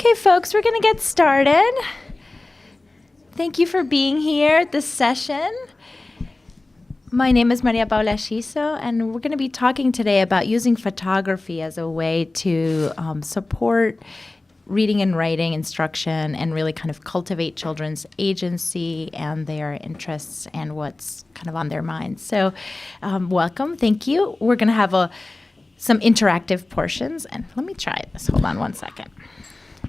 Okay, folks, we're going to get started. Thank you for being here at this session. My name is Maria Paula Ghiso, and we're going to be talking today about using photography as a way to support reading and writing instruction and really kind of cultivate children's agency and their interests and what's kind of on their minds. So welcome. Thank you. We're going to have some interactive portions. And let me try this. Hold on one second.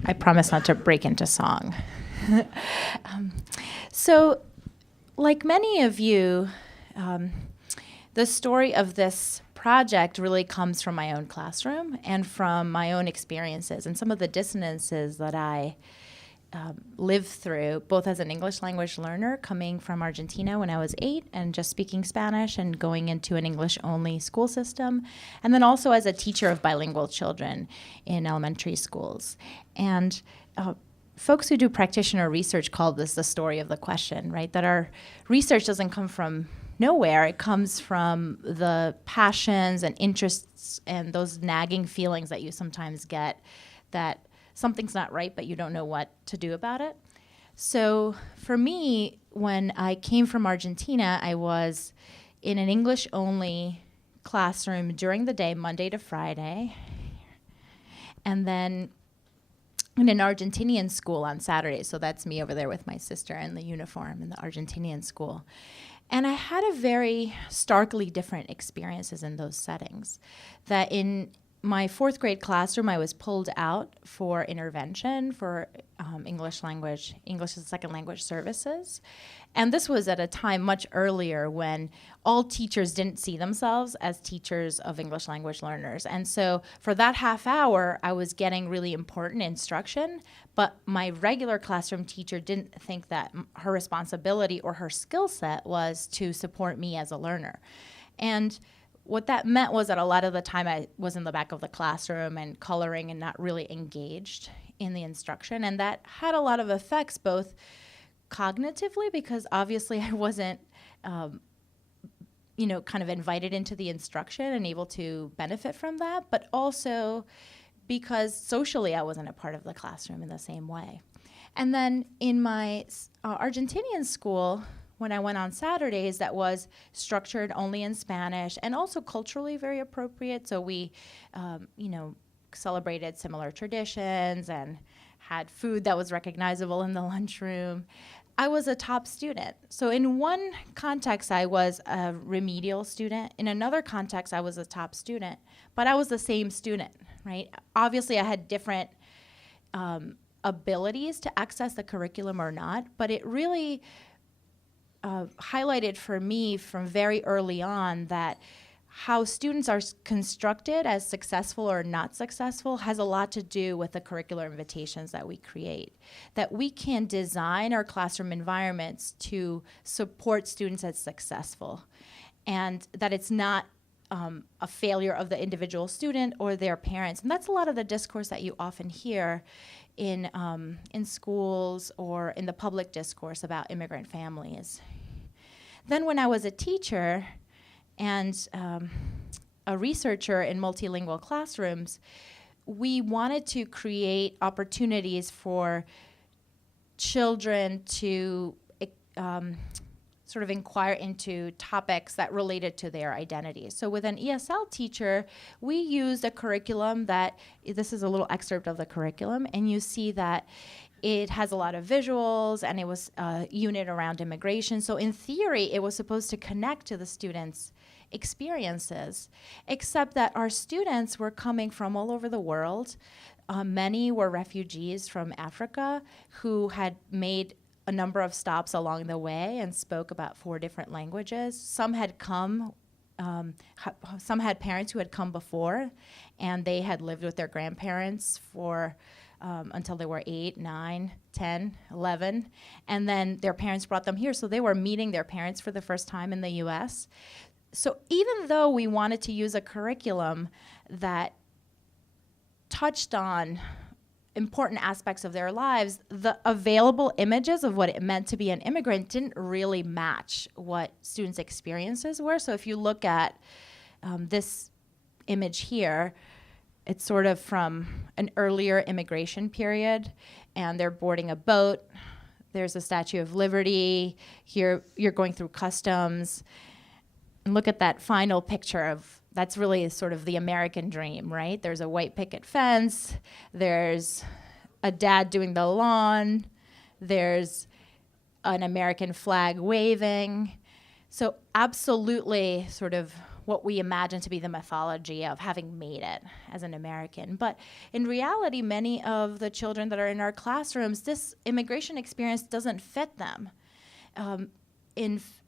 I promise not to break into song. So like many of you, the story of this project really comes from my own classroom and from my own experiences and some of the dissonances that I lived through, both as an English language learner coming from Argentina when I was 8 and just speaking Spanish and going into an English-only school system, and then also as a teacher of bilingual children in elementary schools. And folks who do practitioner research call this the story of the question, right? That our research doesn't come from nowhere. It comes from the passions and interests and those nagging feelings that you sometimes get that something's not right, but you don't know what to do about it. So for me, when I came from Argentina, I was in an English-only classroom during the day, Monday to Friday, and then in an Argentinian school on Saturdays. So that's me over there with my sister in the uniform in the Argentinian school. And I had a very starkly different experiences in those settings. That in my 4th grade classroom, I was pulled out for intervention for English as a second language services. And this was at a time much earlier when all teachers didn't see themselves as teachers of English language learners. And so for that half hour, I was getting really important instruction, but my regular classroom teacher didn't think that her responsibility or her skill set was to support me as a learner. And what that meant was that a lot of the time I was in the back of the classroom and coloring and not really engaged in the instruction. And that had a lot of effects, both cognitively, because obviously I wasn't, kind of invited into the instruction and able to benefit from that, but also because socially I wasn't a part of the classroom in the same way. And then in my Argentinian school, when I went on Saturdays, that was structured only in Spanish and also culturally very appropriate. So we, celebrated similar traditions and had food that was recognizable in the lunchroom. I was a top student. So in one context, I was a remedial student. In another context, I was a top student, but I was the same student, right? Obviously, I had different abilities to access the curriculum or not, but it really highlighted for me from very early on that how students are constructed as successful or not successful has a lot to do with the curricular invitations that we create. That we can design our classroom environments to support students as successful, and that it's not a failure of the individual student or their parents. And that's a lot of the discourse that you often hear in schools or in the public discourse about immigrant families. Then when I was a teacher and a researcher in multilingual classrooms, we wanted to create opportunities for children to sort of inquire into topics that related to their identity. So with an ESL teacher, we used a curriculum that, this is a little excerpt of the curriculum, and you see that it has a lot of visuals, and it was a unit around immigration. So in theory, it was supposed to connect to the students' experiences, except that our students were coming from all over the world. Many were refugees from Africa who had made a number of stops along the way and spoke about 4 different languages. Some had come, some had parents who had come before, and they had lived with their grandparents for until they were 8, 9, 10, 11, and then their parents brought them here, so they were meeting their parents for the first time in the US. So even though we wanted to use a curriculum that touched on important aspects of their lives, the available images of what it meant to be an immigrant didn't really match what students' experiences were. So if you look at this image here, It's sort of from an earlier immigration period, and they're boarding a boat. There's a Statue of Liberty. Here you're going through customs. And look at that final picture of, that's really sort of the American dream, right? There's a white picket fence. There's a dad doing the lawn. There's an American flag waving. So absolutely sort of what we imagine to be the mythology of having made it as an American. But in reality, many of the children that are in our classrooms, this immigration experience doesn't fit them.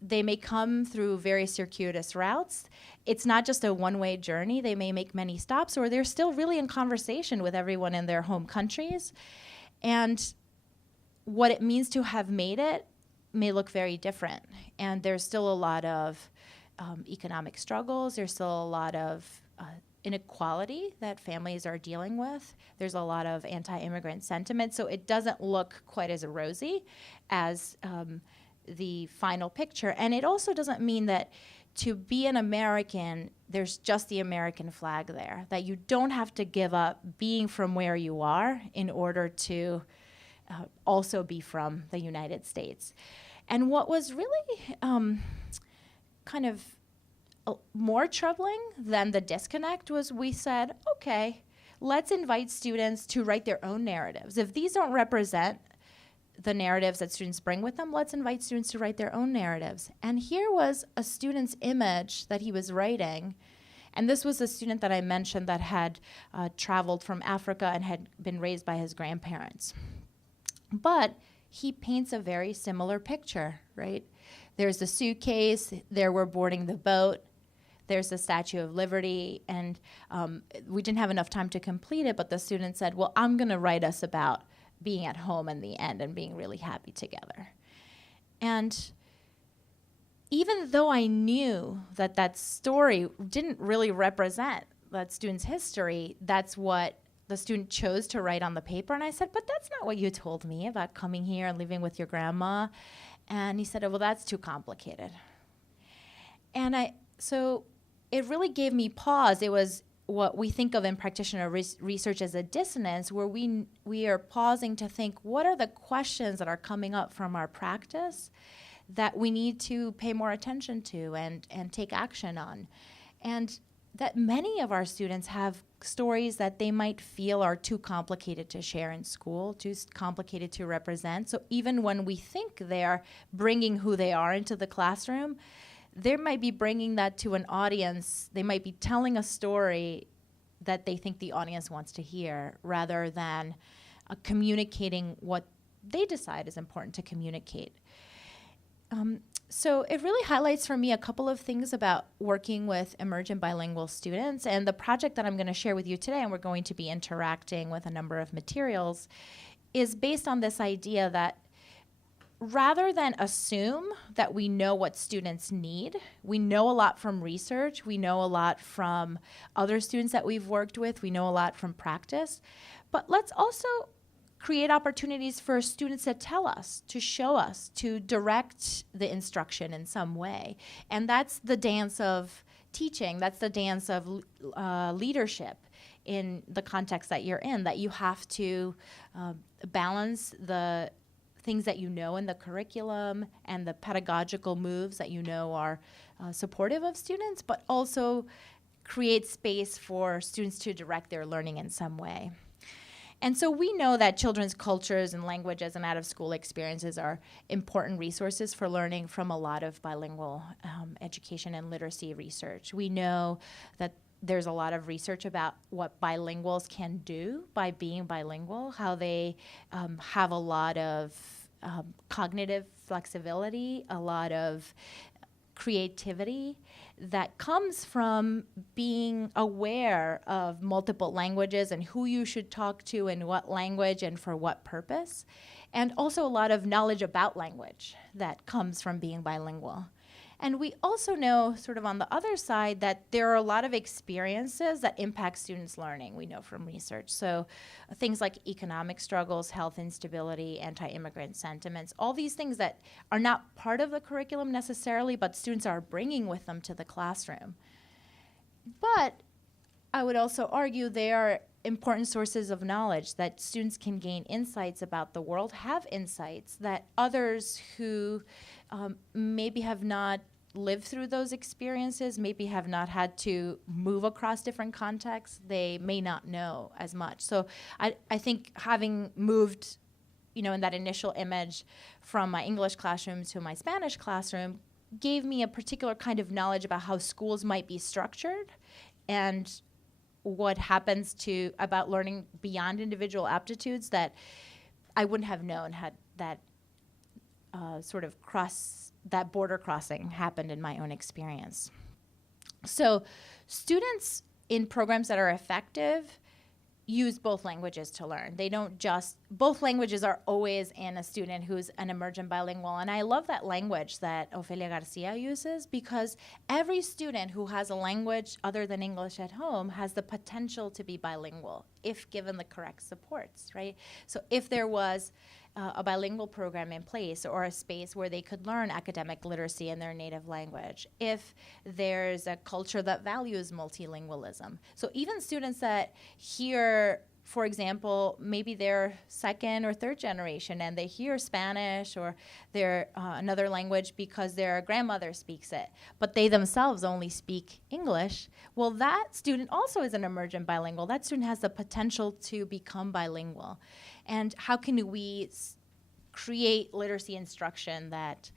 They may come through very circuitous routes. It's not just a one-way journey. They may make many stops, or they're still really in conversation with everyone in their home countries. And what it means to have made it may look very different. And there's still a lot of economic struggles. There's still a lot of inequality that families are dealing with. There's a lot of anti-immigrant sentiment. So it doesn't look quite as rosy as the final picture. And it also doesn't mean that to be an American, there's just the American flag there, that you don't have to give up being from where you are in order to also be from the United States. And what was really kind of more troubling than the disconnect was we said, okay, let's invite students to write their own narratives. If these don't represent the narratives that students bring with them, let's invite students to write their own narratives. And here was a student's image that he was writing. And this was a student that I mentioned that had traveled from Africa and had been raised by his grandparents. But he paints a very similar picture, right? There's the suitcase, there we're boarding the boat, there's the Statue of Liberty, and we didn't have enough time to complete it, but the student said, well, I'm gonna write us about being at home in the end and being really happy together. And even though I knew that that story didn't really represent that student's history, that's what the student chose to write on the paper. And I said, but that's not what you told me about coming here and living with your grandma. And he said, oh, well, that's too complicated. And so it really gave me pause. It was what we think of in practitioner research as a dissonance, where we are pausing to think, what are the questions that are coming up from our practice that we need to pay more attention to and take action on? And that many of our students have stories that they might feel are too complicated to share in school, too complicated to represent. So even when we think they're bringing who they are into the classroom, they might be bringing that to an audience. They might be telling a story that they think the audience wants to hear, rather than communicating what they decide is important to communicate. So it really highlights for me a couple of things about working with emergent bilingual students. And the project that I'm going to share with you today, and we're going to be interacting with a number of materials, is based on this idea that rather than assume that we know what students need, we know a lot from research, we know a lot from other students that we've worked with, we know a lot from practice, but let's also create opportunities for students to tell us, to show us, to direct the instruction in some way. And that's the dance of teaching, that's the dance of leadership in the context that you're in, that you have to balance the things that you know in the curriculum and the pedagogical moves that you know are supportive of students, but also create space for students to direct their learning in some way. And so we know that children's cultures and languages and out-of-school experiences are important resources for learning from a lot of bilingual education and literacy research. We know that there's a lot of research about what bilinguals can do by being bilingual, how they have a lot of cognitive flexibility, a lot of creativity that comes from being aware of multiple languages and who you should talk to in what language and for what purpose, and also a lot of knowledge about language that comes from being bilingual. And we also know, sort of on the other side, that there are a lot of experiences that impact students' learning, we know from research. So things like economic struggles, health instability, anti-immigrant sentiments, all these things that are not part of the curriculum necessarily, but students are bringing with them to the classroom. But I would also argue they are important sources of knowledge that students can gain insights about the world, have insights that others who maybe have not lived through those experiences, maybe have not had to move across different contexts, they may not know as much. So I think having moved, in that initial image from my English classroom to my Spanish classroom gave me a particular kind of knowledge about how schools might be structured and what happens about learning beyond individual aptitudes that I wouldn't have known had that that border crossing happened in my own experience. So students in programs that are effective use both languages to learn. They don't both languages are always in a student who's an emergent bilingual. And I love that language that Ofelia Garcia uses, because every student who has a language other than English at home has the potential to be bilingual if given the correct supports, right? So if there was a bilingual program in place or a space where they could learn academic literacy in their native language, if there's a culture that values multilingualism. So even students that hear, for example, maybe they're second or third generation and they hear Spanish or their another language because their grandmother speaks it, but they themselves only speak English, well, that student also is an emergent bilingual. That student has the potential to become bilingual. And how can we create literacy instruction that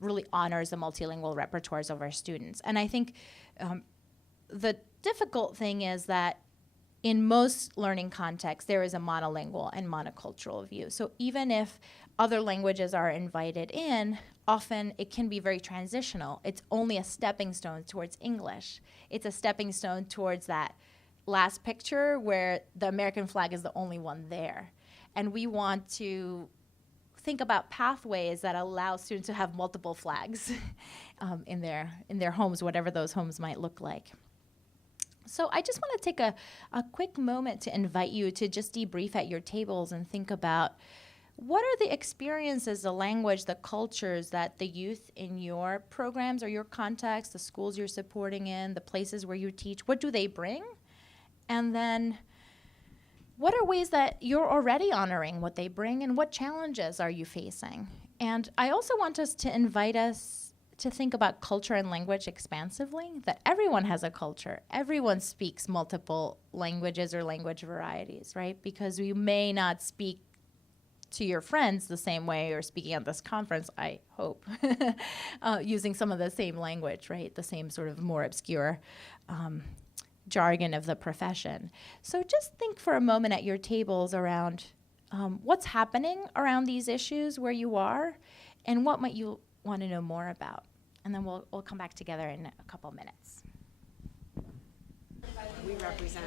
really honors the multilingual repertoires of our students? And I think the difficult thing is that in most learning contexts, there is a monolingual and monocultural view. So even if other languages are invited in, often it can be very transitional. It's only a stepping stone towards English. It's a stepping stone towards that last picture where the American flag is the only one there. And we want to think about pathways that allow students to have multiple flags in their homes, whatever those homes might look like. So I just want to take a quick moment to invite you to just debrief at your tables and think about what are the experiences, the language, the cultures that the youth in your programs or your context, the schools you're supporting in, the places where you teach, what do they bring? And then what are ways that you're already honoring what they bring, and what challenges are you facing? And I also want us to invite us to think about culture and language expansively, that everyone has a culture. Everyone speaks multiple languages or language varieties, right? Because you may not speak to your friends the same way you're speaking at this conference, I hope, using some of the same language, right? The same sort of more obscure jargon of the profession. So just think for a moment at your tables around what's happening around these issues where you are, and what might you want to know more about. And then we'll come back together in a couple minutes. We represent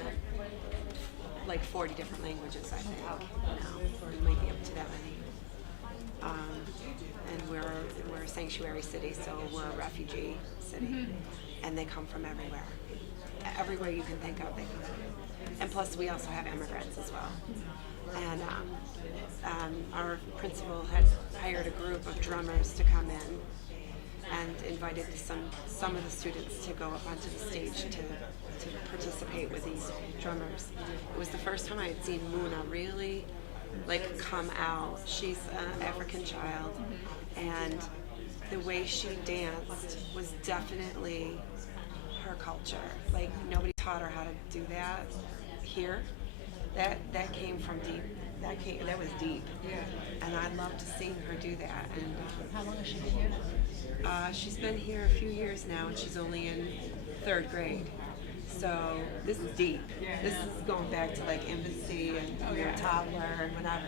like 40 different languages, I think, now. We might be up to that many. And we're a sanctuary city, so we're a refugee city. And they come from everywhere. Everywhere you can think of, they come from. And plus, we also have immigrants as well. And our principal had hired a group of drummers to come in and invited some of the students to go up onto the stage to participate with these drummers. It was the first time I had seen Muna really come out. She's an African child, and the way she danced was definitely her culture. Nobody taught her how to do that here. That came from deep. That was deep. Yeah. And I loved seeing her do that. And how long has she been here? She's been here a few years now, and she's only in 3rd grade. So this is deep. Yeah. This is going back to infancy and toddler and whatever.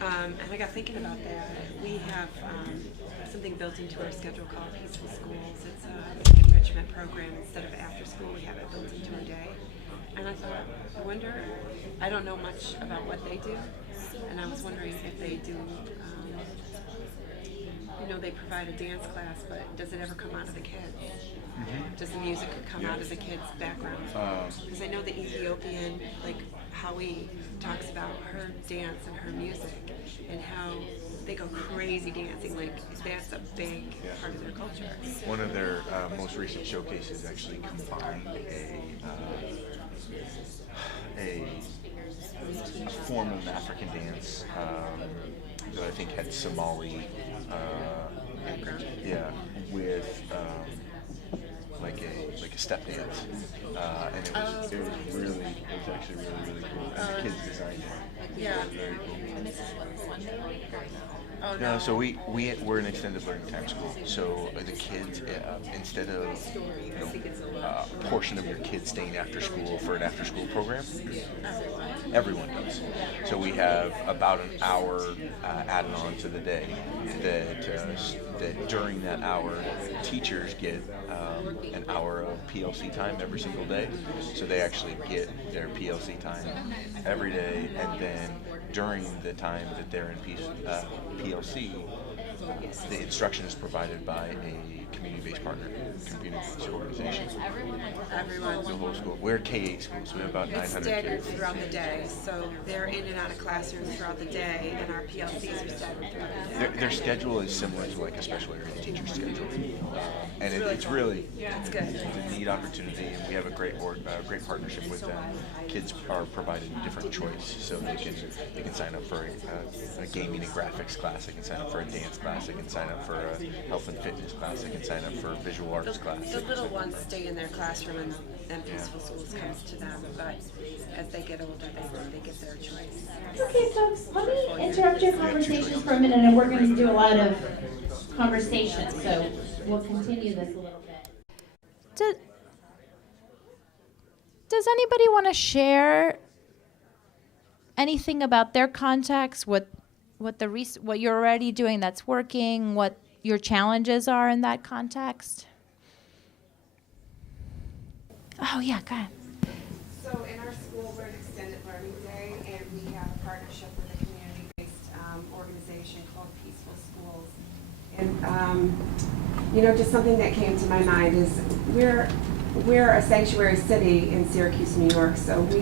And I got thinking about that. We have something built into our schedule called Peaceful Schools. It's an enrichment program. Instead of after school, we have it built into our day. And I thought, I don't know much about what they do. And I was wondering if they do, they provide a dance class, but does it ever come out of the kids? Mm-hmm. Does the music come out of the kids' background? Because I know the Ethiopian, Howie talks about her dance and her music and how they go crazy dancing. Like that's a big part of their culture. One of their most recent showcases actually combined a form of African dance that I think had Somali, yeah, with like a step dance, and it was actually really cool. And the kids designed it. Yeah. It was very cool. And this is what, 1 day a week or no? Oh No, no. so we're an extended learning time school. So the kids, instead of a portion of your kids staying after school for an after school program, everyone does. So we have about an hour added on to the day that during that hour, teachers get an hour of PLC time every single day. So they actually get their PLC time every day, and then during the time that they're in PLC, the instruction is provided by a community-based partner, community-based organization. Everyone. The whole school. We're a K-8 school, so we have about It's 900 staggered kids. throughout the day, so they're in and out of classrooms throughout the day, and our PLCs are staggered throughout the day. Their schedule is similar to like a special area teacher schedule, and it's fun. really It's good. it's a neat opportunity, and we have a great partnership with them. Kids are provided a different choice, so they can sign up for a gaming and graphics class, they can sign up for a dance class, they can sign up for a health and fitness class, they can sign up for a visual arts class. The little ones stay in their classroom, and Peaceful Schools comes to them, but as they get older, they get their choice. Okay, folks, let me interrupt your conversation for a minute, and we're going to do a lot of conversation, so we'll continue this a little bit. Does anybody want to share anything about their contacts? What you're already doing that's working? What your challenges are in that context? Oh yeah, go ahead. So in our school, we're an extended learning day, and we have a partnership with a community-based organization called Peaceful Schools. And just something that came to my mind is we're a sanctuary city in Syracuse, New York. So we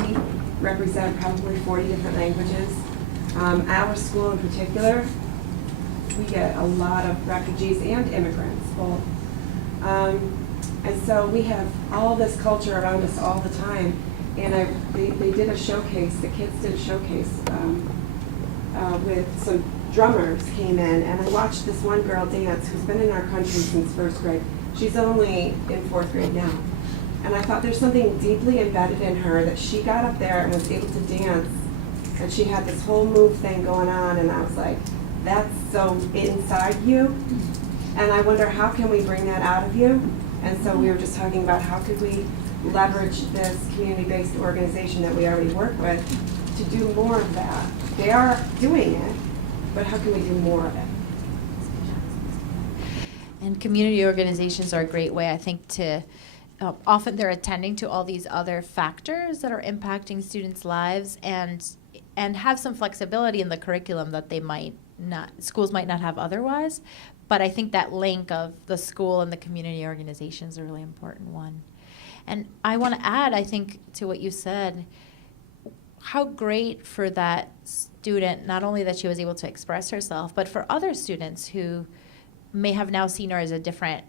represent probably 40 different languages. Our school in particular, we get a lot of refugees and immigrants, both. And so we have all this culture around us all the time. And they did a showcase, the kids did a showcase with some drummers came in. And I watched this one girl dance who's been in our country since first grade. She's only in fourth grade now. And I thought there's something deeply embedded in her that she got up there and was able to dance. And she had this whole move thing going on. And I was like, that's so inside you. And I wonder, how can we bring that out of you? And so we were just talking about how could we leverage this community-based organization that we already work with to do more of that. They are doing it, but how can we do more of it? And community organizations are a great way, I think, to often they're attending to all these other factors that are impacting students' lives and have some flexibility in the curriculum that schools might not have otherwise. But I think that link of the school and the community organization is a really important one. And I want to add, I think, to what you said, how great for that student, not only that she was able to express herself, but for other students who may have now seen her as a different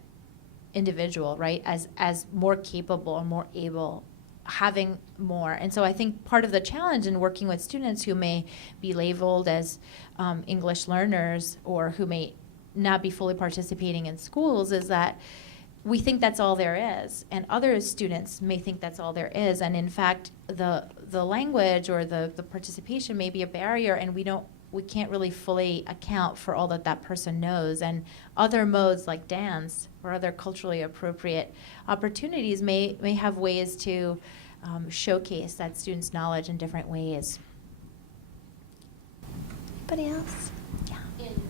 individual, right? As more capable or more able, having more. And so I think part of the challenge in working with students who may be labeled as English learners or who may not be fully participating in schools is that we think that's all there is, and other students may think that's all there is, and in fact the language or the participation may be a barrier, and we can't really fully account for all that person knows. And other modes like dance or other culturally appropriate opportunities may have ways to showcase that student's knowledge in different ways. Anybody else? Yeah. In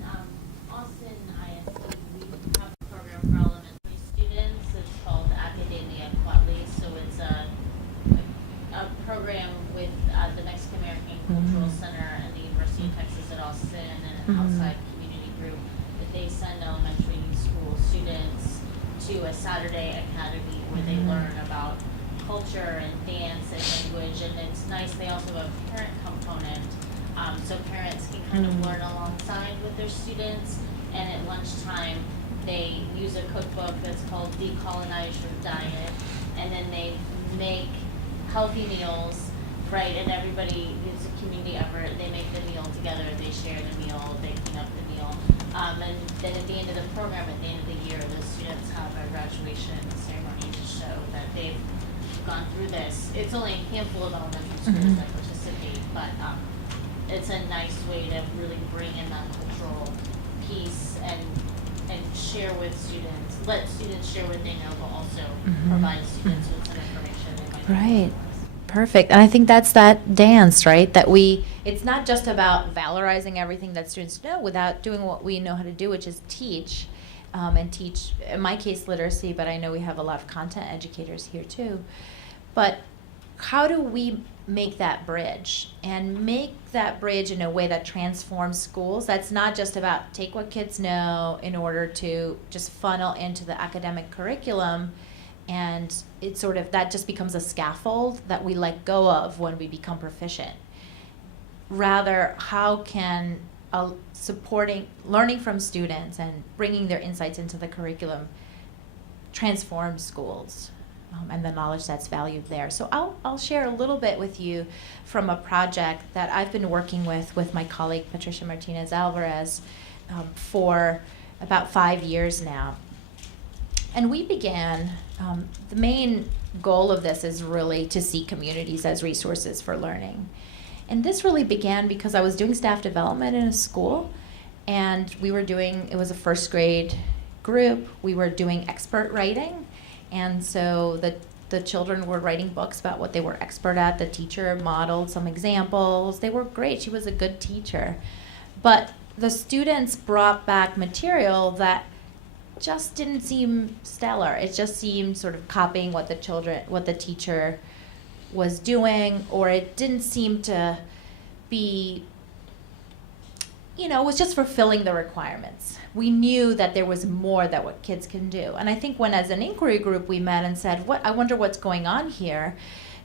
Austin, ISD, we have a program for elementary students. It's called Academia Quatli. So it's a program with the Mexican American Cultural Center and the University of Texas at Austin and an outside community group that they send elementary school students to a Saturday academy where they learn about culture and dance and language. And it's nice. They also have a parent component so parents can kind of learn alongside with their students. And at lunchtime, they use a cookbook that's called Decolonize Your Diet, and then they make healthy meals, right? And everybody, it's a community effort. They make the meal together, they share the meal, they clean up the meal. And then at the end of the program, at the end of the year, the students have a graduation ceremony to show that they've gone through this. It's only a handful of elementary schools that participate, but it's a nice way to really bring in that cultural piece and share with students, let students share what they know, but also provide students with some information they might Right. Perfect. And I think that's that dance, right? That it's not just about valorizing everything that students know without doing what we know how to do, which is teach, and teach, in my case, literacy, but I know we have a lot of content educators here too. But how do we make that bridge and make that bridge in a way that transforms schools? That's not just about take what kids know in order to just funnel into the academic curriculum, and it's sort of, that just becomes a scaffold that we let go of when we become proficient. Rather, how can supporting learning from students and bringing their insights into the curriculum transform schools? And the knowledge that's valued there. So I'll share a little bit with you from a project that I've been working with my colleague Patricia Martinez Alvarez for about 5 years now. And we began, the main goal of this is really to see communities as resources for learning. And this really began because I was doing staff development in a school, and it was a first grade group, we were doing expert writing. And so the children were writing books about what they were expert at. The teacher modeled some examples. They were great. She was a good teacher. But the students brought back material that just didn't seem stellar. It just seemed sort of copying what the teacher was doing, or it didn't seem to be, it was just fulfilling the requirements. We knew that there was more that what kids can do. And I think when as an inquiry group we met and said, I wonder what's going on here,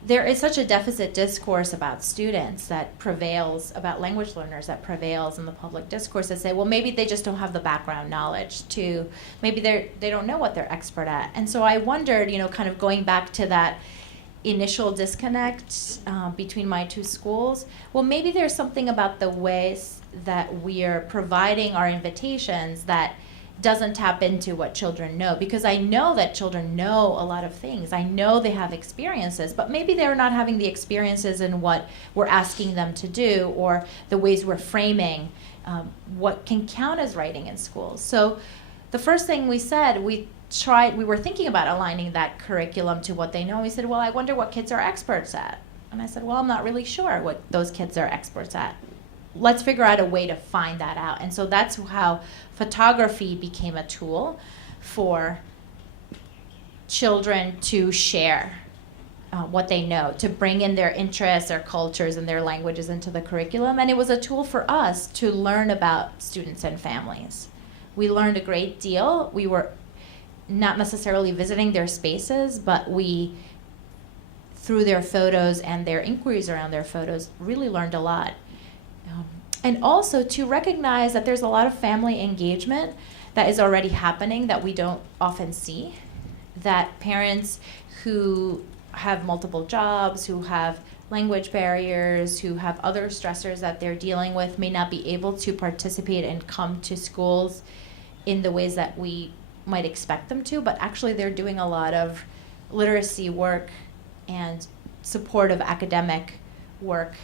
there is such a deficit discourse about students that prevails, about language learners that prevails in the public discourse, that say, well, maybe they just don't have the background knowledge to, maybe they don't know what they're expert at. And so I wondered, kind of going back to that initial disconnect between my two schools, well, maybe there's something about the ways that we're providing our invitations that doesn't tap into what children know, because I know that children know a lot of things. I know they have experiences, but maybe they're not having the experiences in what we're asking them to do, or the ways we're framing what can count as writing in schools. So the first thing we said, we were thinking about aligning that curriculum to what they know. We said, well, I wonder what kids are experts at. And I said, well, I'm not really sure what those kids are experts at. Let's figure out a way to find that out. And so that's how photography became a tool for children to share what they know, to bring in their interests, their cultures, and their languages into the curriculum. And it was a tool for us to learn about students and families. We learned a great deal. We were not necessarily visiting their spaces, but we, through their photos and their inquiries around their photos, really learned a lot. And also to recognize that there's a lot of family engagement that is already happening that we don't often see, that parents who have multiple jobs, who have language barriers, who have other stressors that they're dealing with, may not be able to participate and come to schools in the ways that we might expect them to, but actually they're doing a lot of literacy work and supportive academic work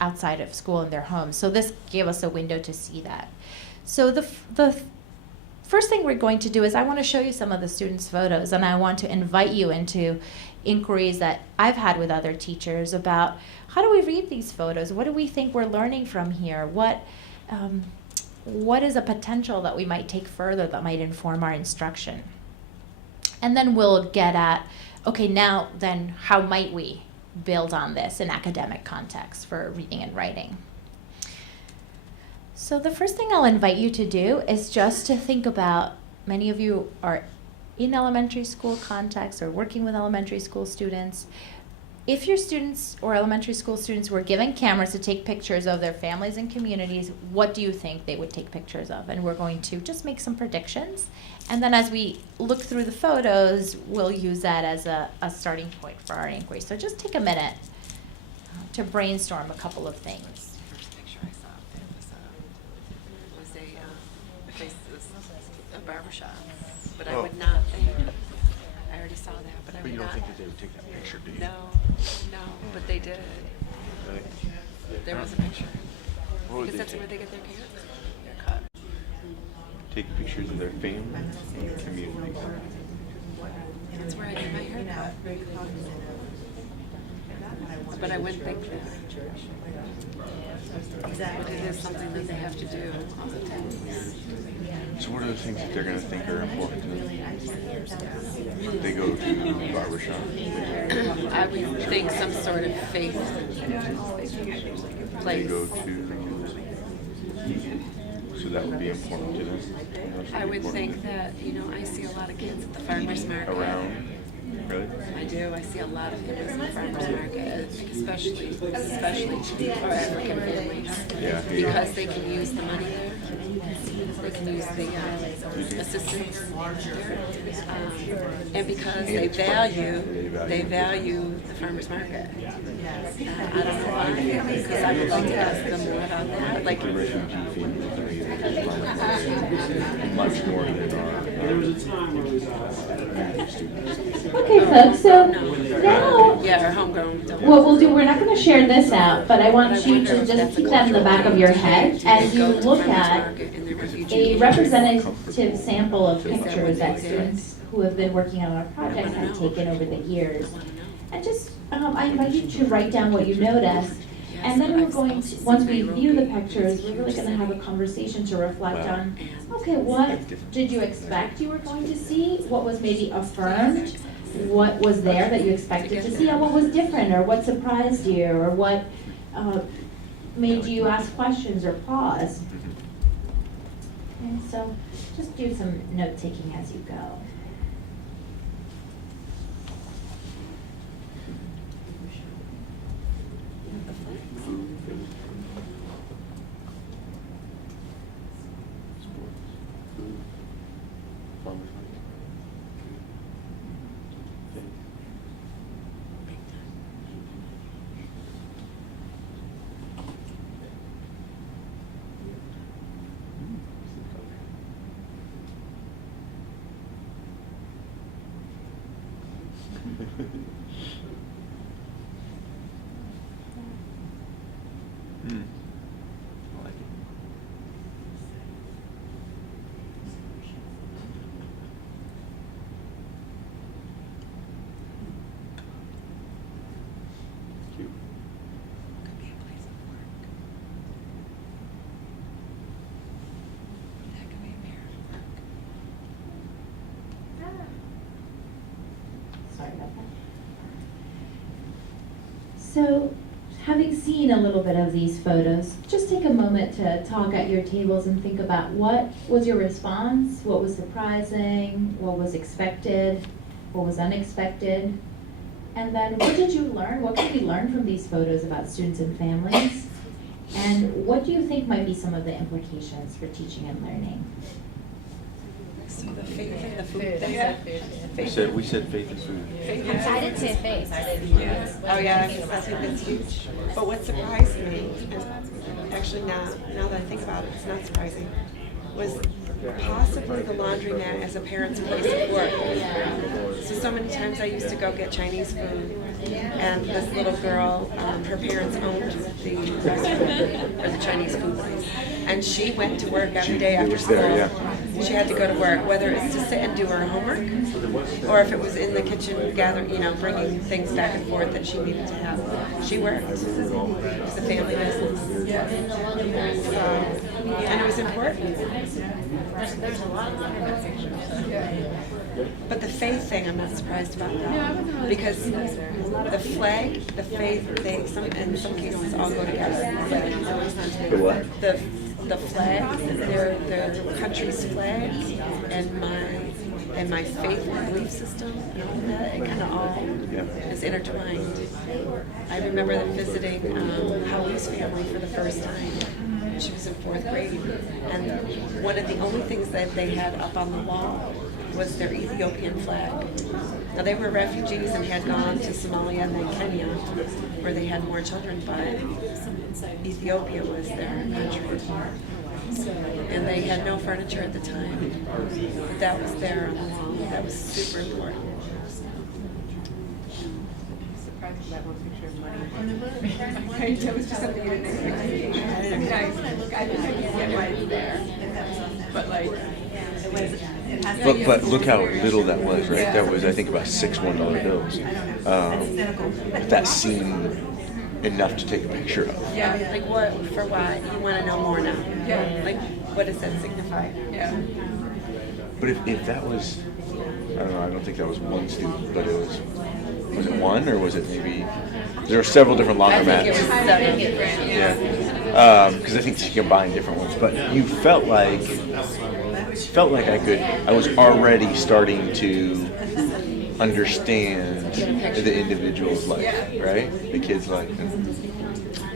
outside of school in their homes. So this gave us a window to see that. So the first thing we're going to do is I want to show you some of the students' photos, and I want to invite you into inquiries that I've had with other teachers about how do we read these photos? What do we think we're learning from here? What is a potential that we might take further that might inform our instruction? And then we'll get at, okay, now then how might we build on this in academic context for reading and writing? So the first thing I'll invite you to do is just to think about, many of you are in elementary school context or working with elementary school students. if your students or elementary school students were given cameras to take pictures of their families and communities, what do you think they would take pictures of? And we're going to just make some predictions. And then as we look through the photos, we'll use that as a starting point for our inquiry. So just take a minute to brainstorm a couple of things. The first picture I saw of it was a face a barbershop, but I would not think. I already saw that, but I But would you don't not. think that they would take that picture, do you? No, but they did. Really? There was a picture. What would Because they that's take? where they get their haircut. Take pictures of their family and community. That's where I get my haircut. But I wouldn't think that. But it is something that they have to do all the time. So what are the things that they're going to think are important to them? They go to the barbershop. I would think some sort of faith They place. go to. So that would be important to them. That's I would important. think that, I see a lot of kids at the farmer's market. Around. Really? I do. I see a lot of kids at the farmer's market, especially for African families. Yeah. Because they can use the money there. They can use the assistance there. And because they value the farmer's market. I don't know why, because I would like to ask them more about that. Like, The refugee families much more than our students. Okay, folks, so now yeah, our homegrown. what we'll do, we're not going to share this out, but I want you to just keep that in the back of your head as you look at a representative sample of pictures that students who have been working on our project have taken over the years. And just, I invite you to write down what you noticed. And then we're going to, once we view the pictures, we're really going to have a conversation to reflect on, okay, what did you expect you were going to see? What was maybe affirmed? What was there that you expected to see? And what was different, or what surprised you, or what made you ask questions or pause? And so just do some note-taking as you go. I like it. Cute. Could be a place of work. That could be a mirror of work. Sorry about that. So, having seen a little bit of these photos, just take a moment to talk at your tables and think about what was your response, what was surprising, what was expected, what was unexpected, and then what did you learn? What can we learn from these photos about students and families? And what do you think might be some of the implications for teaching and learning? So the faith in the food thing. We said faith and food. I didn't say face. I didn't. Yeah. Oh yeah, I think that's huge. But what surprised me, and actually now that I think about it, it's not surprising, was possibly the laundromat as a parent's place of work. So many times I used to go get Chinese food, and this little girl, her parents owned the restaurant, or the Chinese food place, and she went to work every day after school. She had to go to work, whether it's to sit and do her homework, or if it was in the kitchen gathering, bringing things back and forth that she needed to have. She worked. It was a family business. And it was important. There's a lot of pictures. But the faith thing, I'm not surprised about that. Because the flag, the faith, in some cases all go together. The what? The the flag, their country's flag, and my faith and belief system and all of that, it kind of all is intertwined. I remember them visiting Howie's family for the first time. She was in 4th grade, and one of the only things that they had up on the wall was their Ethiopian flag. Now they were refugees and had gone to Somalia and then Kenya, where they had more children, but Ethiopia was their country. And they had no furniture at the time. But that was there on the wall. That was super important. That one picture of money. That was just something you didn't expect to see. I mean, I think I get why it's there. But like, it was. But look how little that was, right? That was, I think, about 6 $1 bills. That seemed enough to take a picture of. Yeah, like what, for what? You want to know more now. Yeah. Like, what does that signify? Yeah. But if that was, I don't know, I don't think that was one student, but it was it one, or was it maybe, there were several different I laundromats. think it was 7. Yeah, because I think she combined different ones. But you felt like I was already starting to understand the individual's life, right? The kid's life.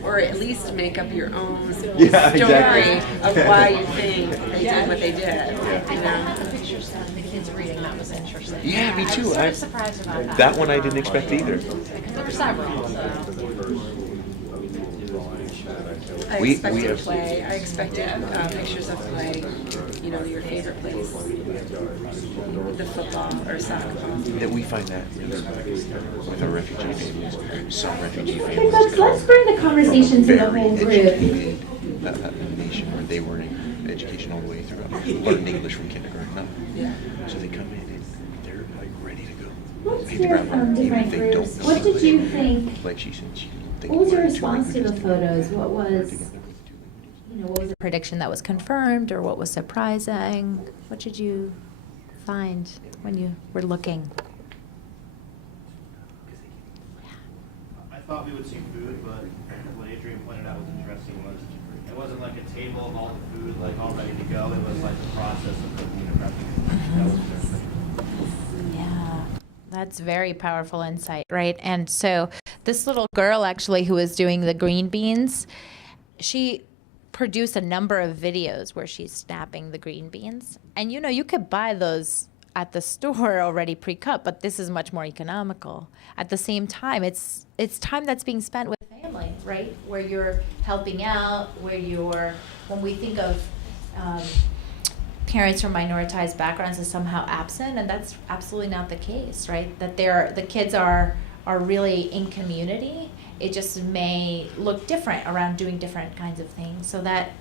Or at least make up your own story exactly. of why you think they did what they did. Yeah. You know? The pictures of the kids reading, that was interesting. Yeah, me too. I was sort of surprised about that. That one I didn't expect either. Because there were several, so. I We expected have- play. I expected pictures of play. You know, your favorite place, the football or soccer. That we find that with our refugee families. Some refugee Okay, families folks, let's bring the conversation to the very whole group. educated nation where they were in education all the way through. Learned English from kindergarten up. So they come in and they're like ready to go. Let's Hit the hear ground from running, even different if they don't groups. know What did English. you think? Like she said, they What was your learn 2 response to the languages photos? What was, together with the 2 languages. What was the prediction that was confirmed, or what was surprising? What did you find when you were looking? I thought we would see food, but what Adrian pointed out was interesting was it wasn't like a table of all the food like all ready to go. It was like the process of cooking and prepping. That was interesting. Yeah, that's very powerful insight, right? And so this little girl actually who was doing the green beans, she produced a number of videos where she's snapping the green beans. And you could buy those at the store already pre-cut, but this is much more economical. At the same time, it's time that's being spent with family, right? Where you're helping out, when we think of parents from minoritized backgrounds as somehow absent, and that's absolutely not the case, right? That the kids are really in community. It just may look different around doing different kinds of things. So that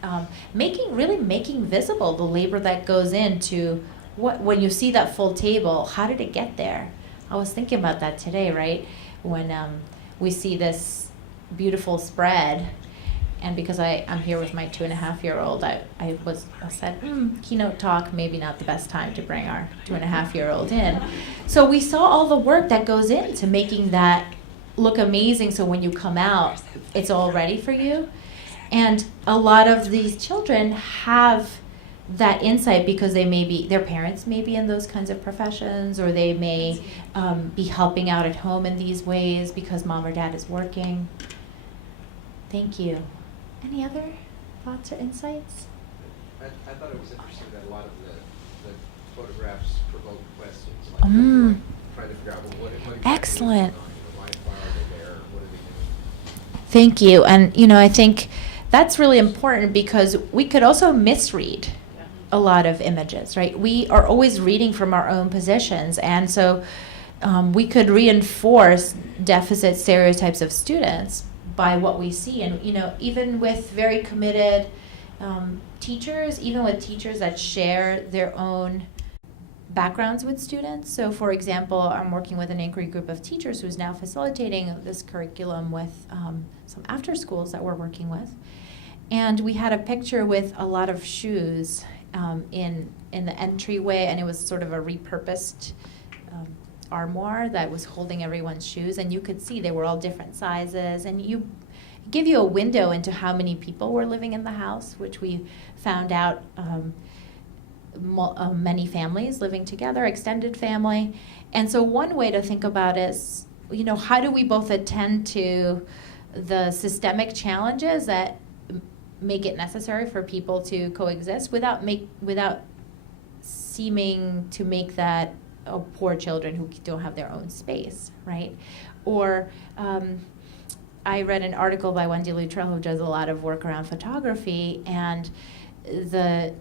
making visible the labor that goes into when you see that full table, how did it get there? I was thinking about that today, right? When we see this beautiful spread, and because I'm here with my 2.5-year-old, I said, keynote talk, maybe not the best time to bring our 2.5-year-old in. So we saw all the work that goes into making that look amazing, so when you come out, it's all ready for you. And a lot of these children have that insight because their parents may be in those kinds of professions, or they may be helping out at home in these ways because mom or dad is working. Thank you. Any other thoughts or insights? I thought it was interesting that a lot of the photographs provoked questions, like trying to figure out what exactly Excellent. is going on. Why are they there? What are they doing? Thank you. And, I think that's really important because we could also misread a lot of images, right? We are always reading from our own positions. And so we could reinforce deficit stereotypes of students by what we see. And, even with very committed teachers, even with teachers that share their own backgrounds with students. So for example, I'm working with an inquiry group of teachers who's now facilitating this curriculum with some after schools that we're working with. And we had a picture with a lot of shoes in the entryway, and it was sort of a repurposed armoire that was holding everyone's shoes, and you could see they were all different sizes, and give you a window into how many people were living in the house, which we found out many families living together, extended family. And so one way to think about it is, how do we both attend to the systemic challenges that make it necessary for people to coexist without seeming to make that poor children who don't have their own space, right? Or I read an article by Wendy Luttrell, who does a lot of work around photography, and the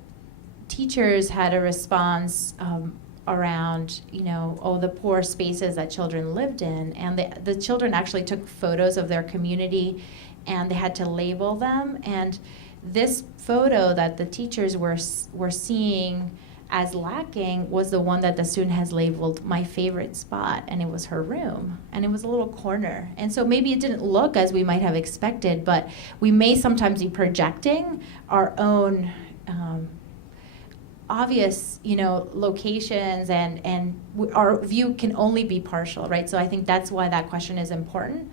teachers had a response around, the poor spaces that children lived in. And the children actually took photos of their community, and they had to label them. And this photo that the teachers were seeing as lacking was the one that the student has labeled my favorite spot, and it was her room, and it was a little corner. And so maybe it didn't look as we might have expected, but we may sometimes be projecting our own obvious, locations, and our view can only be partial, right? So I think that's why that question is important.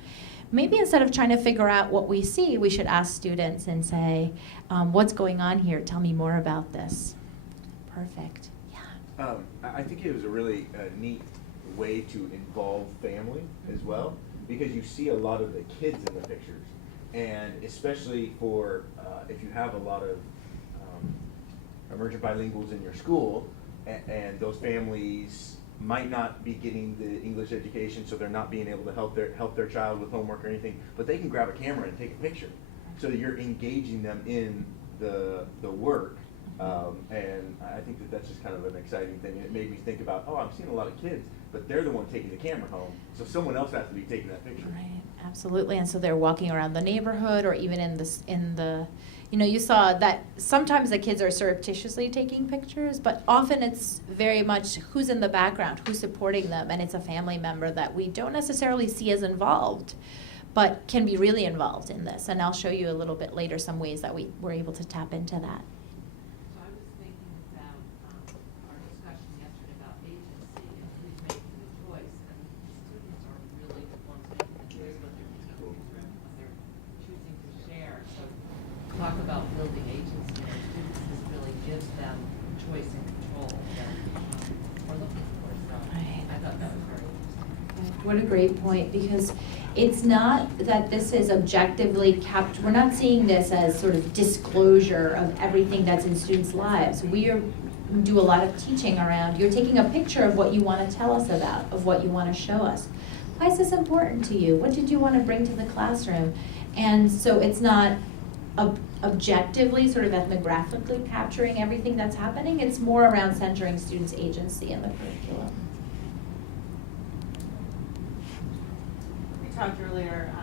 Maybe instead of trying to figure out what we see, we should ask students and say, what's going on here? Tell me more about this. Perfect. Yeah. I think it was a really neat way to involve family as well, because you see a lot of the kids in the pictures, and especially for if you have a lot of emergent bilinguals in your school, and those families might not be getting the English education, so they're not being able to help their child with homework or anything, but they can grab a camera and take a picture, so that you're engaging them in the work. And I think that's just kind of an exciting thing. And it made me think about, I'm seeing a lot of kids, but they're the one taking the camera home, so someone else has to be taking that picture. Right, absolutely. And so they're walking around the neighborhood, or even in the you saw that sometimes the kids are surreptitiously taking pictures, but often it's very much who's in the background, who's supporting them, and it's a family member that we don't necessarily see as involved, but can be really involved in this. And I'll show you a little bit later some ways that we were able to tap into that. So I was thinking about our discussion yesterday about agency and who's making the choice. And students are really the ones making the choice, what they're choosing, what they're choosing to share. So talk about building agency in our students, this really gives them choice and control that we're looking for. So Right. I thought that was very interesting. What a great point, because it's not that this is objectively kept, we're not seeing this as sort of disclosure of everything that's in students' lives. We do a lot of teaching around, you're taking a picture of what you want to tell us about, of what you want to show us. Why is this important to you? What did you want to bring to the classroom? And so it's not objectively, sort of ethnographically capturing everything that's happening. It's more around centering students' agency in the curriculum. We talked earlier,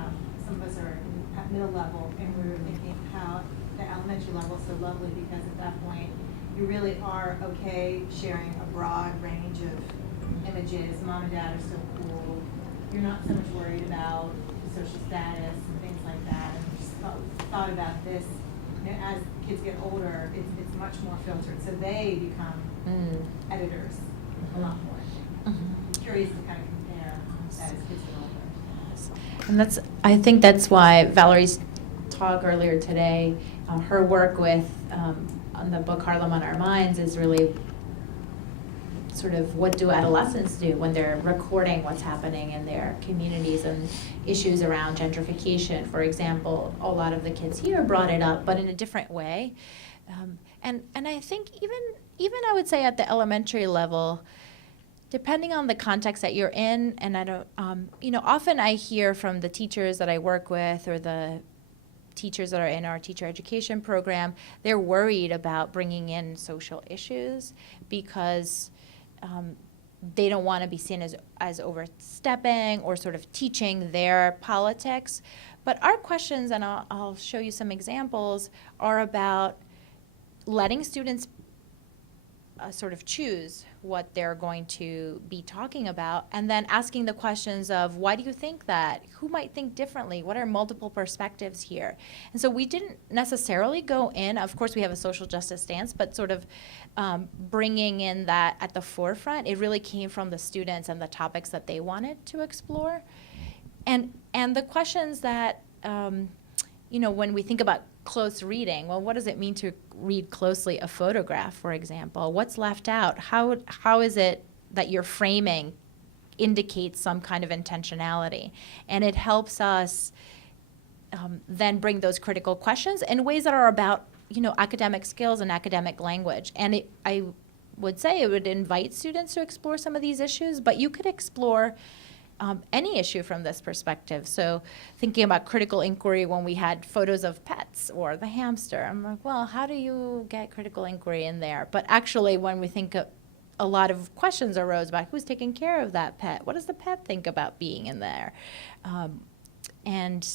some of us are at middle level, and we were thinking how the elementary level is so lovely, because at that point, you really are okay sharing a broad range of images. Mom and dad are so cool. You're not so much worried about social status and things like that. And we just thought about this, as kids get older, it's much more filtered. So they become editors a lot more. I'm curious to kind of compare that as kids get older. And I think that's why Valerie's talk earlier today, her work with on the book Harlem on Our Minds is really sort of what do adolescents do when they're recording what's happening in their communities, and issues around gentrification, for example. A lot of the kids here brought it up, but in a different way. And I think even I would say at the elementary level, depending on the context that you're in, and I don't, often I hear from the teachers that I work with, or the teachers that are in our teacher education program, they're worried about bringing in social issues because they don't want to be seen as overstepping or sort of teaching their politics. But our questions, and I'll show you some examples, are about letting students sort of choose what they're going to be talking about, and then asking the questions of, why do you think that? Who might think differently? What are multiple perspectives here? And so we didn't necessarily go in, of course we have a social justice stance, but sort of bringing in that at the forefront. It really came from the students and the topics that they wanted to explore. And the questions that when we think about close reading, well, what does it mean to read closely a photograph, for example? What's left out? How is it that your framing indicates some kind of intentionality? And it helps us then bring those critical questions in ways that are about, academic skills and academic language. And I would say it would invite students to explore some of these issues, but you could explore any issue from this perspective. So thinking about critical inquiry when we had photos of pets or the hamster, I'm like, well, how do you get critical inquiry in there? But actually, when we think of, a lot of questions arose about who's taking care of that pet. What does the pet think about being in there? And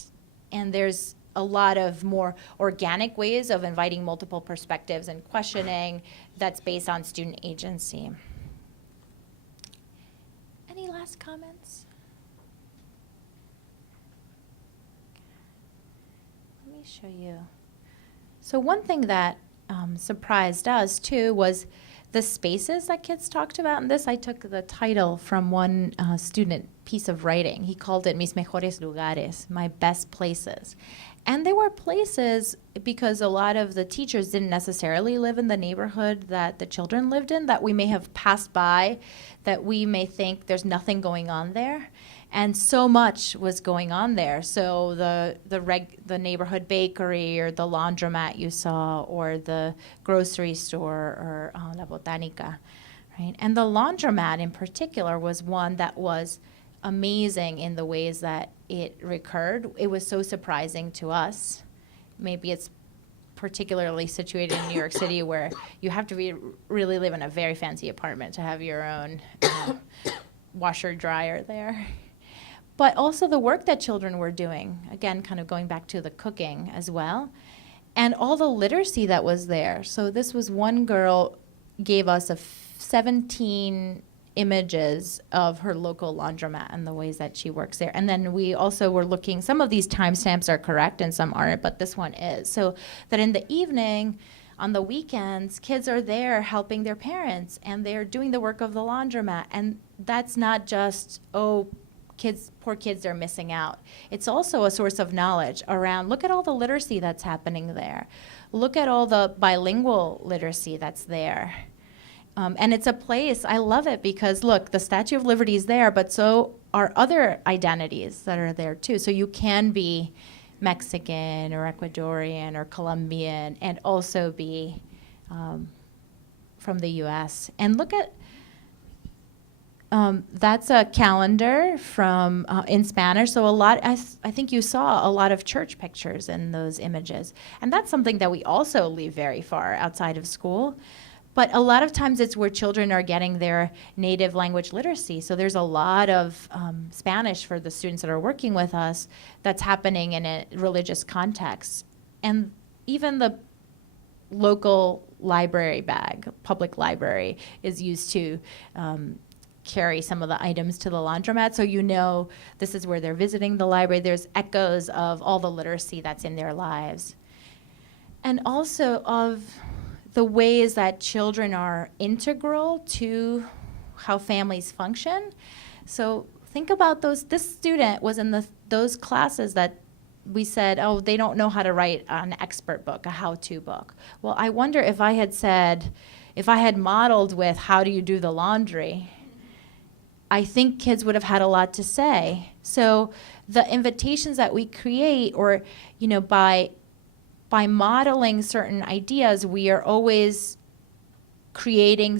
there's a lot of more organic ways of inviting multiple perspectives and questioning that's based on student agency. Any last comments? Let me show you. So one thing that surprised us too was the spaces that kids talked about. And this, I took the title from one student piece of writing. He called it Mis Mejores Lugares, my best places. And they were places because a lot of the teachers didn't necessarily live in the neighborhood that the children lived in, that we may have passed by, that we may think there's nothing going on there. And so much was going on there. So the neighborhood bakery or the laundromat you saw or the grocery store or La Botanica, right? And the laundromat in particular was one that was amazing in the ways that it recurred. It was so surprising to us. Maybe it's particularly situated in New York City where you have to really live in a very fancy apartment to have your own washer dryer there. But also the work that children were doing, again, kind of going back to the cooking as well, and all the literacy that was there. So this was one girl gave us 17 images of her local laundromat and the ways that she works there. And then we also were looking, some of these timestamps are correct and some aren't, but this one is. So that in the evening, on the weekends, kids are there helping their parents and they're doing the work of the laundromat. And that's not just, poor kids are missing out. It's also a source of knowledge around, look at all the literacy that's happening there. Look at all the bilingual literacy that's there. And it's a place, I love it because look, the Statue of Liberty is there, but so are other identities that are there too. So you can be Mexican or Ecuadorian or Colombian and also be from the US. And look at, that's a calendar from in Spanish. So I think you saw a lot of church pictures in those images. And that's something that we also leave very far outside of school. But a lot of times it's where children are getting their native language literacy. So there's a lot of Spanish for the students that are working with us that's happening in a religious context. And even the local library bag, public library, is used to carry some of the items to the laundromat. So this is where they're visiting the library. There's echoes of all the literacy that's in their lives. And also of the ways that children are integral to how families function. So think about those. This student was in those classes that we said, they don't know how to write an expert book, a how-to book. Well, I wonder if I had modeled with how do you do the laundry, I think kids would have had a lot to say. So the invitations that we create or, by modeling certain ideas, we are always giving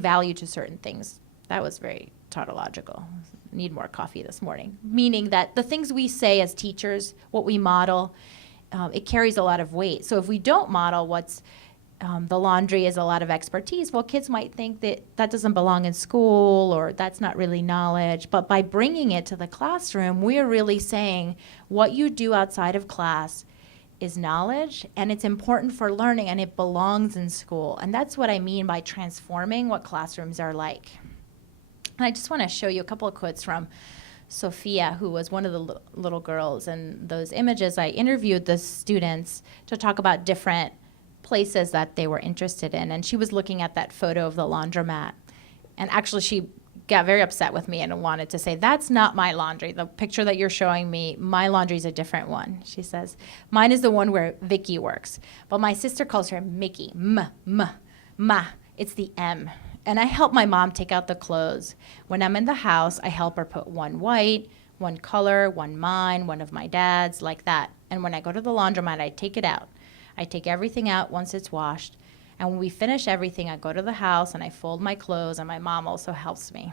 value to certain things. That was very tautological. Need more coffee this morning. Meaning that the things we say as teachers, what we model, it carries a lot of weight. So if we don't model the laundry is a lot of expertise, well, kids might think that doesn't belong in school or that's not really knowledge. But by bringing it to the classroom, we are really saying what you do outside of class is knowledge, and it's important for learning, and it belongs in school. And that's what I mean by transforming what classrooms are like. And I just want to show you a couple of quotes from Sophia, who was one of the little girls. And those images, I interviewed the students to talk about different places that they were interested in. And she was looking at that photo of the laundromat. And actually, she got very upset with me and wanted to say, that's not my laundry. The picture that you're showing me, my laundry is a different one. She says, mine is the one where Vicky works. But my sister calls her Mickey, ma. It's the M. And I help my mom take out the clothes. When I'm in the house, I help her put one white, one color, one mine, one of my dad's, like that. And when I go to the laundromat, I take it out. I take everything out once it's washed. And when we finish everything, I go to the house and I fold my clothes, and my mom also helps me.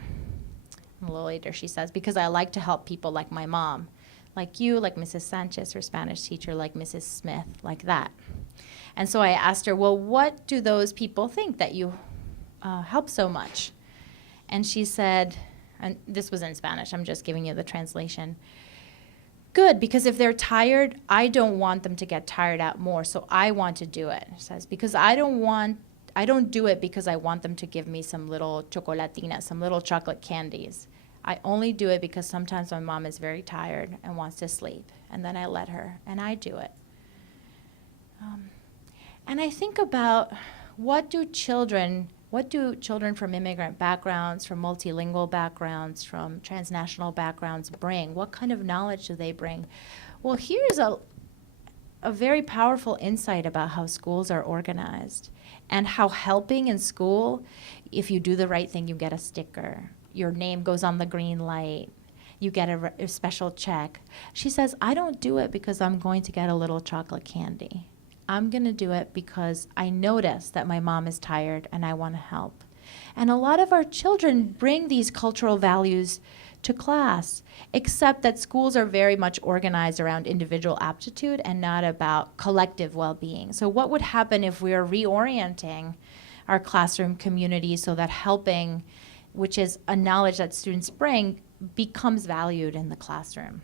And a little later she says, because I like to help people like my mom, like you, like Mrs. Sanchez, her Spanish teacher, like Mrs. Smith, like that. And so I asked her, well, what do those people think that you help so much? And she said, and this was in Spanish, I'm just giving you the translation. Good, because if they're tired, I don't want them to get tired out more, so I want to do it. She says, because I don't do it because I want them to give me some little chocolatina, some little chocolate candies. I only do it because sometimes my mom is very tired and wants to sleep, and then I let her, and I do it. And I think about what do children from immigrant backgrounds, from multilingual backgrounds, from transnational backgrounds bring? What kind of knowledge do they bring? Well, here's a very powerful insight about how schools are organized and how helping in school, if you do the right thing, you get a sticker. Your name goes on the green light. You get a special check. She says, I don't do it because I'm going to get a little chocolate candy. I'm going to do it because I notice that my mom is tired and I want to help. And a lot of our children bring these cultural values to class, except that schools are very much organized around individual aptitude and not about collective well-being. So what would happen if we are reorienting our classroom community so that helping, which is a knowledge that students bring, becomes valued in the classroom?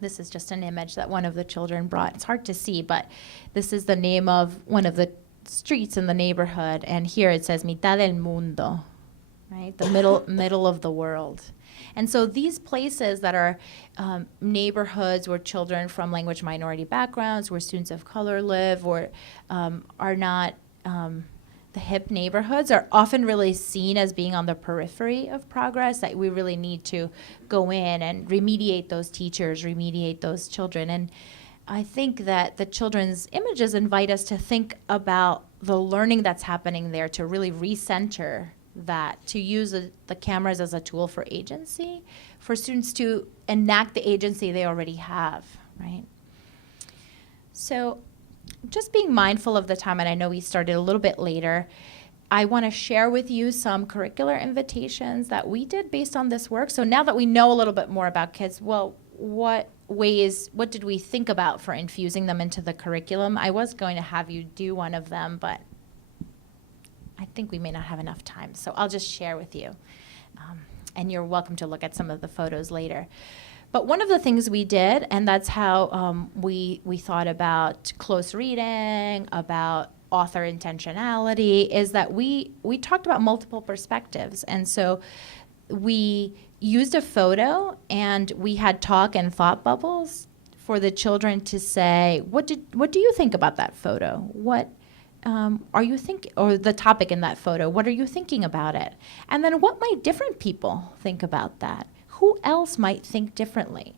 This is just an image that one of the children brought. It's hard to see, but this is the name of one of the streets in the neighborhood. And here it says, mitad del mundo, right? The middle of the world. And so these places that are neighborhoods where children from language minority backgrounds, where students of color live, or are not the hip neighborhoods, are often really seen as being on the periphery of progress, that we really need to go in and remediate those teachers, remediate those children. And I think that the children's images invite us to think about the learning that's happening there, to really recenter that, to use the cameras as a tool for agency, for students to enact the agency they already have, right? So just being mindful of the time, and I know we started a little bit later, I want to share with you some curricular invitations that we did based on this work. So now that we know a little bit more about kids, well, what did we think about for infusing them into the curriculum? I was going to have you do one of them, but I think we may not have enough time, so I'll just share with you. And you're welcome to look at some of the photos later. But one of the things we did, and that's how we thought about close reading, about author intentionality, is that we talked about multiple perspectives. And so we used a photo, and we had talk and thought bubbles for the children to say, what do you think about that photo? What are you thinking, or the topic in that photo, what are you thinking about it? And then what might different people think about that? Who else might think differently?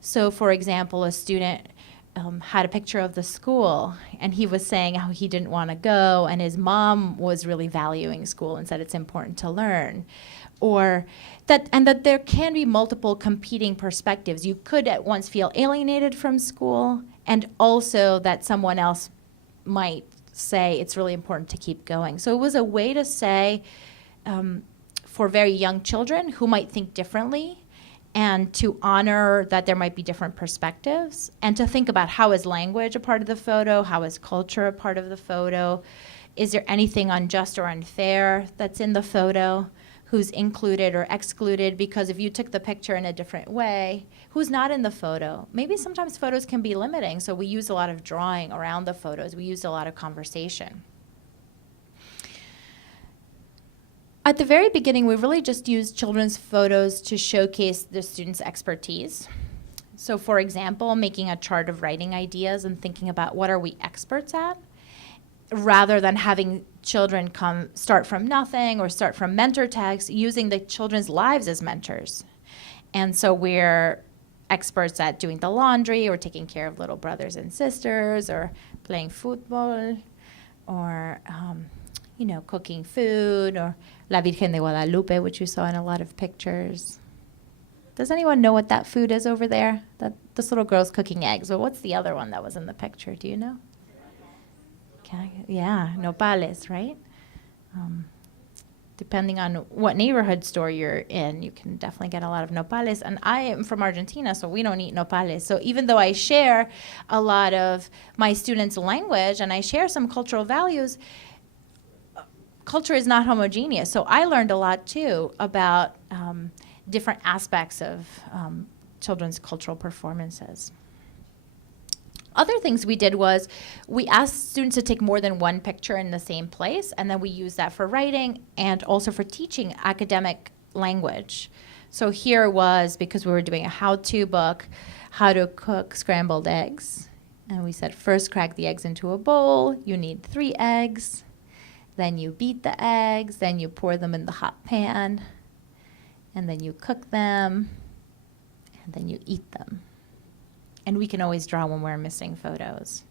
So for example, a student had a picture of the school, and he was saying how he didn't want to go, and his mom was really valuing school and said it's important to learn. Or that there can be multiple competing perspectives. You could at once feel alienated from school, and also that someone else might say it's really important to keep going. So it was a way to say, for very young children who might think differently, and to honor that there might be different perspectives, and to think about, how is language a part of the photo? How is culture a part of the photo? Is there anything unjust or unfair that's in the photo? Who's included or excluded? Because if you took the picture in a different way, who's not in the photo? Maybe sometimes photos can be limiting, so we use a lot of drawing around the photos. We used a lot of conversation. At the very beginning, we really just used children's photos to showcase the students' expertise. So for example, making a chart of writing ideas and thinking about what are we experts at, rather than having children start from nothing or start from mentor tags using the children's lives as mentors. And so we're experts at doing the laundry or taking care of little brothers and sisters or playing football or, cooking food, or La Virgen de Guadalupe, which you saw in a lot of pictures. Does anyone know what that food is over there? This little girl's cooking eggs. Well, what's the other one that was in the picture? Do you know? Yeah, nopales, right? Depending on what neighborhood store you're in, you can definitely get a lot of nopales. And I am from Argentina, so we don't eat nopales. So even though I share a lot of my students' language and I share some cultural values, culture is not homogeneous. So I learned a lot, too, about different aspects of children's cultural performances. Other things we did was we asked students to take more than one picture in the same place, and then we used that for writing and also for teaching academic language. So here was, because we were doing a how-to book, how to cook scrambled eggs. And we said, first crack the eggs into a bowl. You need 3 eggs. Then you beat the eggs. Then you pour them in the hot pan. And then you cook them. And then you eat them. And we can always draw when we're missing photos.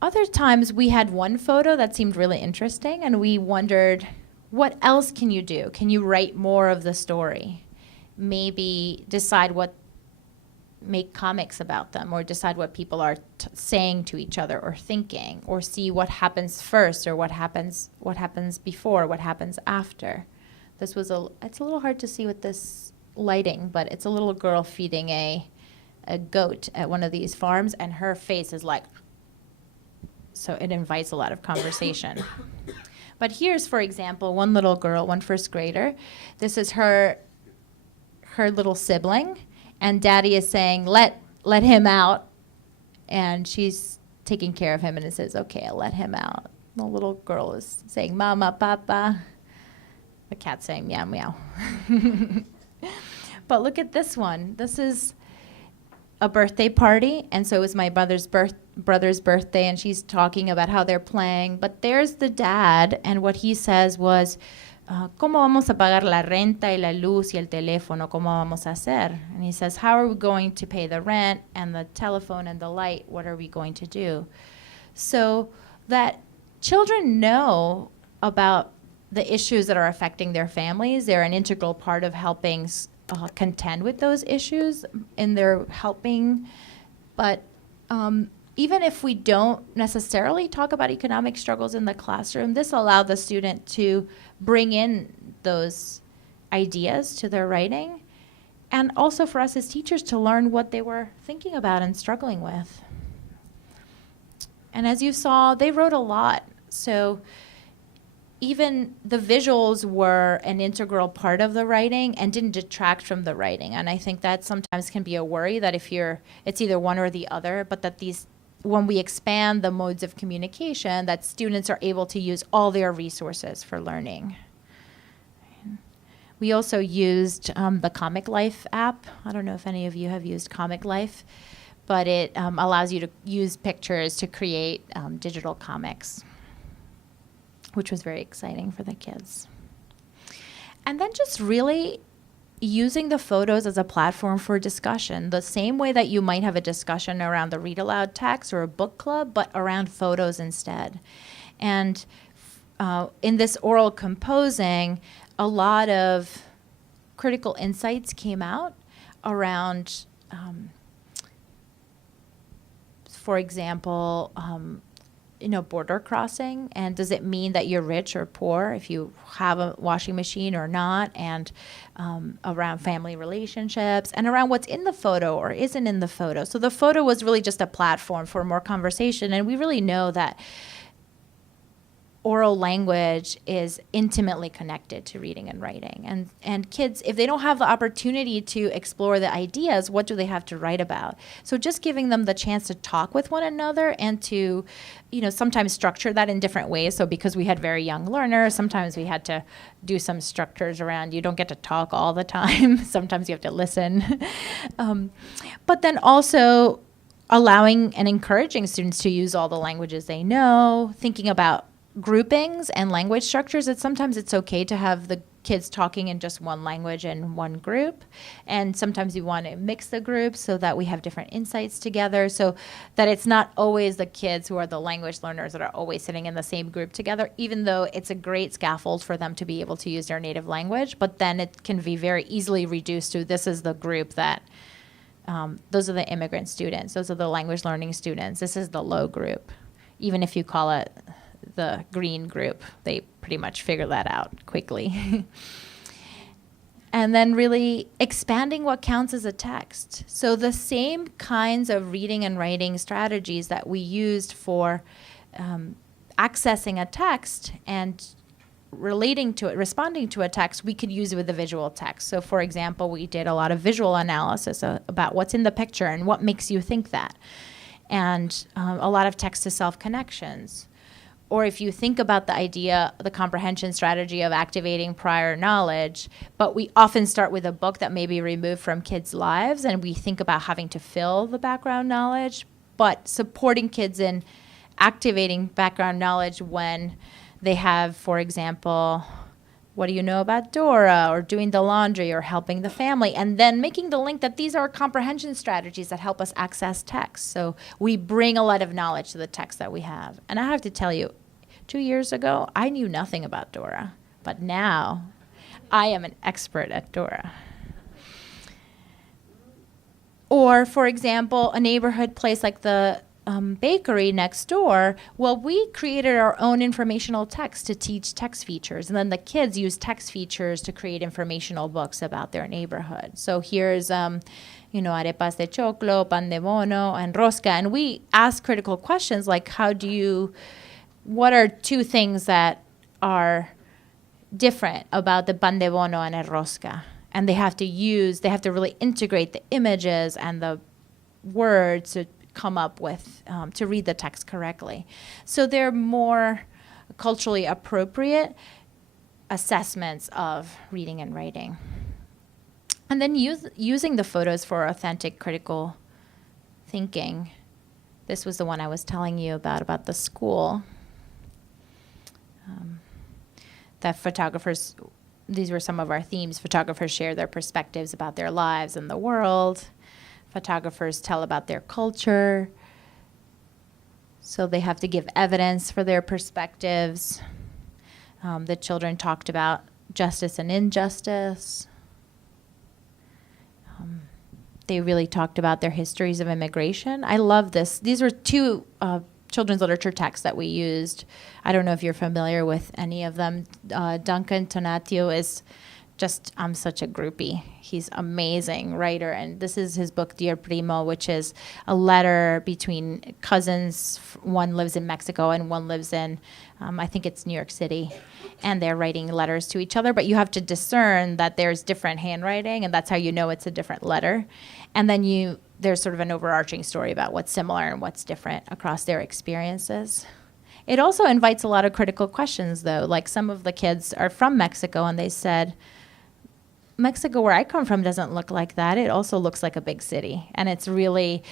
Other times we had one photo that seemed really interesting, and we wondered, what else can you do? Can you write more of the story? Maybe decide make comics about them, or decide what people are saying to each other or thinking, or see what happens first, or what happens before, what happens after. It's a little hard to see with this lighting, but it's a little girl feeding a goat at one of these farms, and her face is like, so it invites a lot of conversation. But here's, for example, one little girl, one first grader. This is her little sibling, and daddy is saying, let him out, and she's taking care of him, and it says, okay, I'll let him out. The little girl is saying, mama, papa. The cat's saying, meow, meow. But look at this one. This is a birthday party, and so it was my brother's birthday, and she's talking about how they're playing. But there's the dad, and what he says was, ¿Cómo vamos a pagar la renta y la luz y el teléfono? ¿Cómo vamos a hacer? And he says, how are we going to pay the rent and the telephone and the light? What are we going to do? So that children know about the issues that are affecting their families. They're an integral part of helping contend with those issues in their helping. But even if we don't necessarily talk about economic struggles in the classroom, this allowed the student to bring in those ideas to their writing, and also for us as teachers to learn what they were thinking about and struggling with. And as you saw, they wrote a lot. So even the visuals were an integral part of the writing and didn't detract from the writing. And I think that sometimes can be a worry that it's either one or the other, but that when we expand the modes of communication, that students are able to use all their resources for learning. We also used the Comic Life app. I don't know if any of you have used Comic Life, but it allows you to use pictures to create digital comics, which was very exciting for the kids. And then just really using the photos as a platform for discussion, the same way that you might have a discussion around the read aloud text or a book club, but around photos instead. And in this oral composing, a lot of critical insights came out around, for example, border crossing, and does it mean that you're rich or poor if you have a washing machine or not, and around family relationships, and around what's in the photo or isn't in the photo. So the photo was really just a platform for more conversation, and we really know that oral language is intimately connected to reading and writing. And kids, if they don't have the opportunity to explore the ideas, what do they have to write about? So just giving them the chance to talk with one another and to, sometimes structure that in different ways. So because we had very young learners, sometimes we had to do some structures around, you don't get to talk all the time. Sometimes you have to listen. But then also allowing and encouraging students to use all the languages they know, thinking about groupings and language structures. That sometimes it's okay to have the kids talking in just one language in one group, and sometimes you want to mix the groups so that we have different insights together, so that it's not always the kids who are the language learners that are always sitting in the same group together, even though it's a great scaffold for them to be able to use their native language. But then it can be very easily reduced to, this is the group that those are the immigrant students, those are the language learning students, this is the low group. Even if you call it the green group, they pretty much figure that out quickly. And then really expanding what counts as a text. So the same kinds of reading and writing strategies that we used for accessing a text and relating to it, responding to a text, we could use with the visual text. So for example, we did a lot of visual analysis about what's in the picture and what makes you think that. And a lot of text-to-self connections. Or if you think about the idea, the comprehension strategy of activating prior knowledge, but we often start with a book that may be removed from kids' lives, and we think about having to fill the background knowledge, but supporting kids in activating background knowledge when they have, for example, what do you know about Dora, or doing the laundry, or helping the family, and then making the link that these are comprehension strategies that help us access text. So we bring a lot of knowledge to the text that we have. And I have to tell you, 2 years ago, I knew nothing about Dora, but now I am an expert at Dora. Or, for example, a neighborhood place like the bakery next door, well, we created our own informational text to teach text features, and then the kids use text features to create informational books about their neighborhood. So here's, arepas de choclo, pan de bono, and rosca, and we ask critical questions like, what are two things that are different about the pan de bono and el rosca? And they have to really integrate the images and the words to come up with, to read the text correctly. So they're more culturally appropriate assessments of reading and writing. And then using the photos for authentic critical thinking. This was the one I was telling you about the school. That photographers, these were some of our themes. Photographers share their perspectives about their lives and the world. Photographers tell about their culture. So they have to give evidence for their perspectives. The children talked about justice and injustice. They really talked about their histories of immigration. I love this. These were two children's literature texts that we used. I don't know if you're familiar with any of them. Duncan Tonatiuh is just, I'm such a groupie. He's amazing writer, and this is his book, Dear Primo, which is a letter between cousins. One lives in Mexico and one lives in, I think it's New York City, and they're writing letters to each other, but you have to discern that there's different handwriting, and that's how you know it's a different letter. And then there's sort of an overarching story about what's similar and what's different across their experiences. It also invites a lot of critical questions, though. Like, some of the kids are from Mexico, and they said, Mexico, where I come from, doesn't look like that. It also looks like a big city, and it's really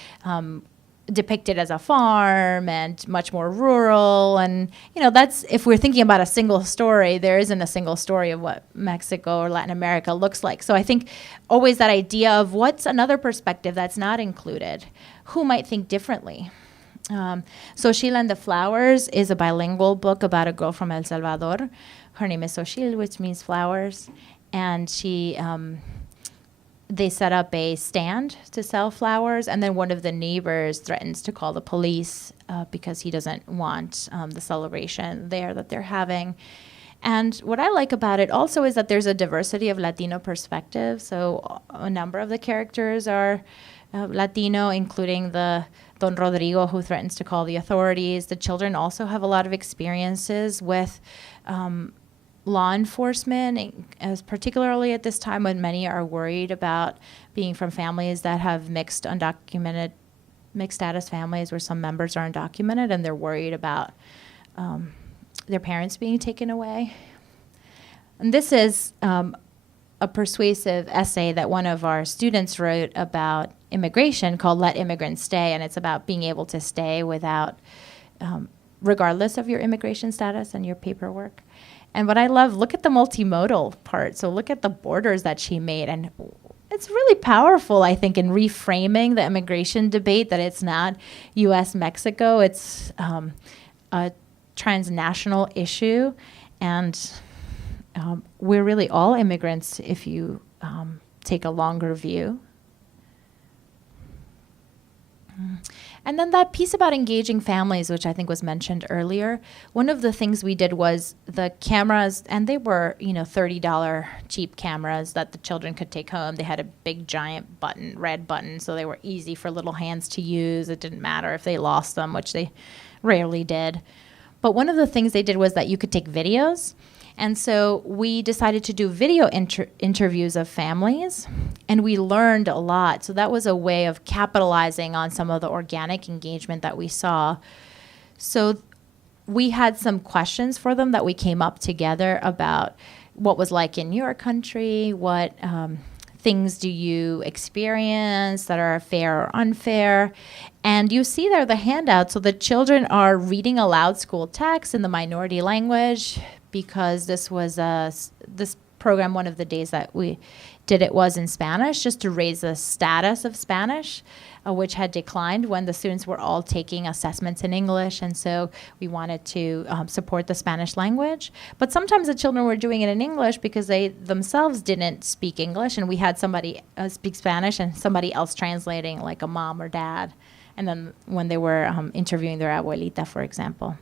depicted as a farm and much more rural. And that's, if we're thinking about a single story, there isn't a single story of what Mexico or Latin America looks like. So I think always that idea of what's another perspective that's not included, who might think differently. So Sheila and the Flowers is a bilingual book about a girl from El Salvador. Her name is Xochitl, which means flowers. And they set up a stand to sell flowers, and then one of the neighbors threatens to call the police because he doesn't want the celebration there that they're having. And what I like about it also is that there's a diversity of Latino perspectives. So a number of the characters are Latino, including the Don Rodrigo, who threatens to call the authorities. The children also have a lot of experiences with law enforcement, as particularly at this time when many are worried about being from families that have mixed status families where some members are undocumented, and they're worried about their parents being taken away. And this is a persuasive essay that one of our students wrote about immigration called Let Immigrants Stay, and it's about being able to stay without, regardless of your immigration status and your paperwork. And what I love, look at the multimodal part. So look at the borders that she made. And it's really powerful, I think, in reframing the immigration debate, that it's not U.S.-Mexico, it's a transnational issue. And we're really all immigrants if you take a longer view. And then that piece about engaging families, which I think was mentioned earlier, one of the things we did was the cameras, and they were, $30 cheap cameras that the children could take home. They had a big giant red button, so they were easy for little hands to use. It didn't matter if they lost them, which they rarely did. But one of the things they did was that you could take videos. And so we decided to do video interviews of families, and we learned a lot. So that was a way of capitalizing on some of the organic engagement that we saw. So we had some questions for them that we came up together about what was like in your country, what things do you experience that are fair or unfair. And you see there the handout. So the children are reading aloud school text in the minority language, because this was this program, one of the days that we did it was in Spanish, just to raise the status of Spanish, which had declined when the students were all taking assessments in English. And so we wanted to support the Spanish language. But sometimes the children were doing it in English because they themselves didn't speak English, and we had somebody speak Spanish and somebody else translating, like a mom or dad. And then when they were interviewing their abuelita, for example.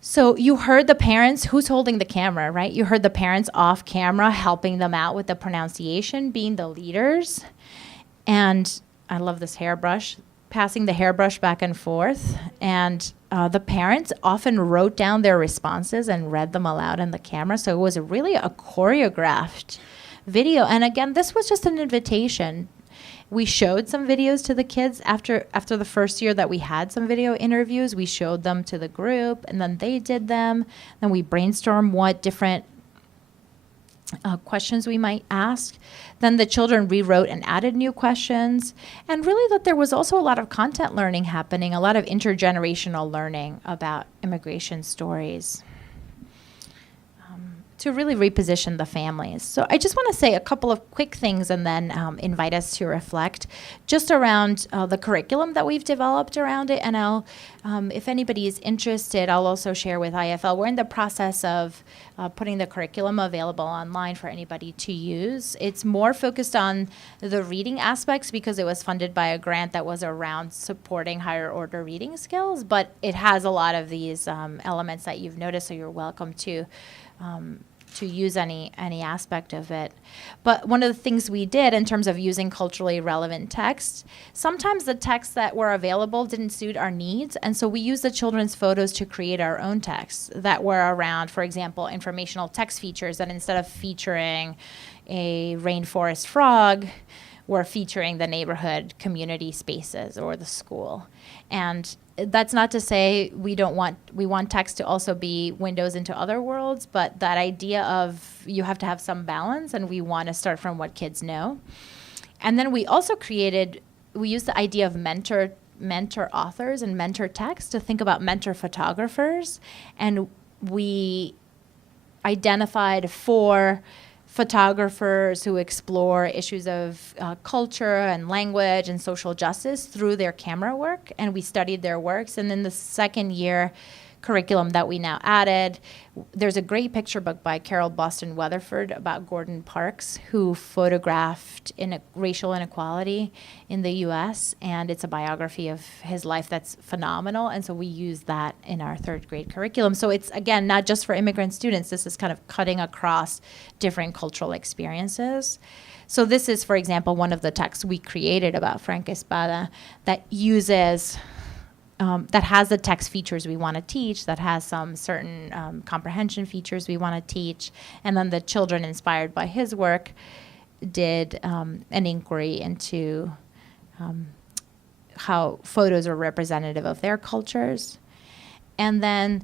So you heard the parents, who's holding the camera, right? You heard the parents off camera helping them out with the pronunciation, being the leaders. And I love this hairbrush, passing the hairbrush back and forth. And the parents often wrote down their responses and read them aloud in the camera. So it was really a choreographed video. And again, this was just an invitation. We showed some videos to the kids after the first year that we had some video interviews. We showed them to the group, and then they did them. Then we brainstormed what different questions we might ask. Then the children rewrote and added new questions. And really that there was also a lot of content learning happening, a lot of intergenerational learning about immigration stories, to really reposition the families. So I just want to say a couple of quick things and then invite us to reflect just around the curriculum that we've developed around it. And I'll, if anybody is interested, I'll also share with IFL. We're in the process of putting the curriculum available online for anybody to use. It's more focused on the reading aspects because it was funded by a grant that was around supporting higher order reading skills, but it has a lot of these elements that you've noticed, so you're welcome to use any aspect of it. But one of the things we did in terms of using culturally relevant text, sometimes the texts that were available didn't suit our needs, and so we used the children's photos to create our own texts that were around, for example, informational text features that instead of featuring a rainforest frog, we're featuring the neighborhood community spaces or the school. And that's not to say we want text to also be windows into other worlds, but that idea of you have to have some balance, and we want to start from what kids know. And then we also we used the idea of mentor authors and mentor text to think about mentor photographers, and we identified 4 photographers who explore issues of culture and language and social justice through their camera work, and we studied their works. And in the second year curriculum that we now added, there's a great picture book by Carol Boston Weatherford about Gordon Parks, who photographed racial inequality in the U.S., and it's a biography of his life that's phenomenal, and so we use that in our 3rd grade curriculum. So it's, again, not just for immigrant students. This is kind of cutting across different cultural experiences. So this is, for example, one of the texts we created about Frank Espada that uses that has the text features we want to teach, that has some certain comprehension features we want to teach. And then the children, inspired by his work, did an inquiry into how photos are representative of their cultures. And then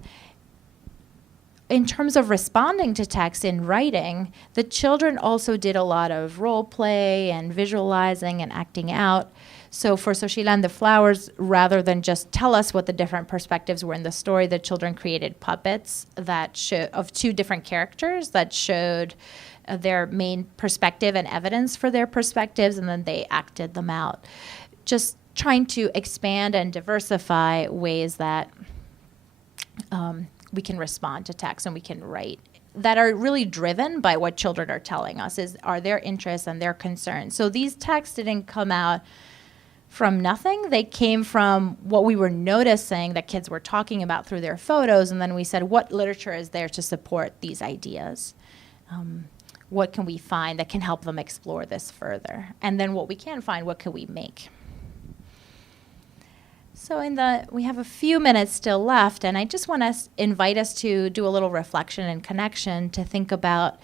in terms of responding to text in writing, the children also did a lot of role play and visualizing and acting out. So for Soshila and the Flowers, rather than just tell us what the different perspectives were in the story, the children created puppets that of two different characters that showed their main perspective and evidence for their perspectives, and then they acted them out. Just trying to expand and diversify ways that we can respond to text and we can write that are really driven by what children are telling us are their interests and their concerns. So these texts didn't come out from nothing. They came from what we were noticing that kids were talking about through their photos, and then we said, what literature is there to support these ideas? What can we find that can help them explore this further? And then what we can find, what can we make? So we have a few minutes still left, and I just want to invite us to do a little reflection and connection to think about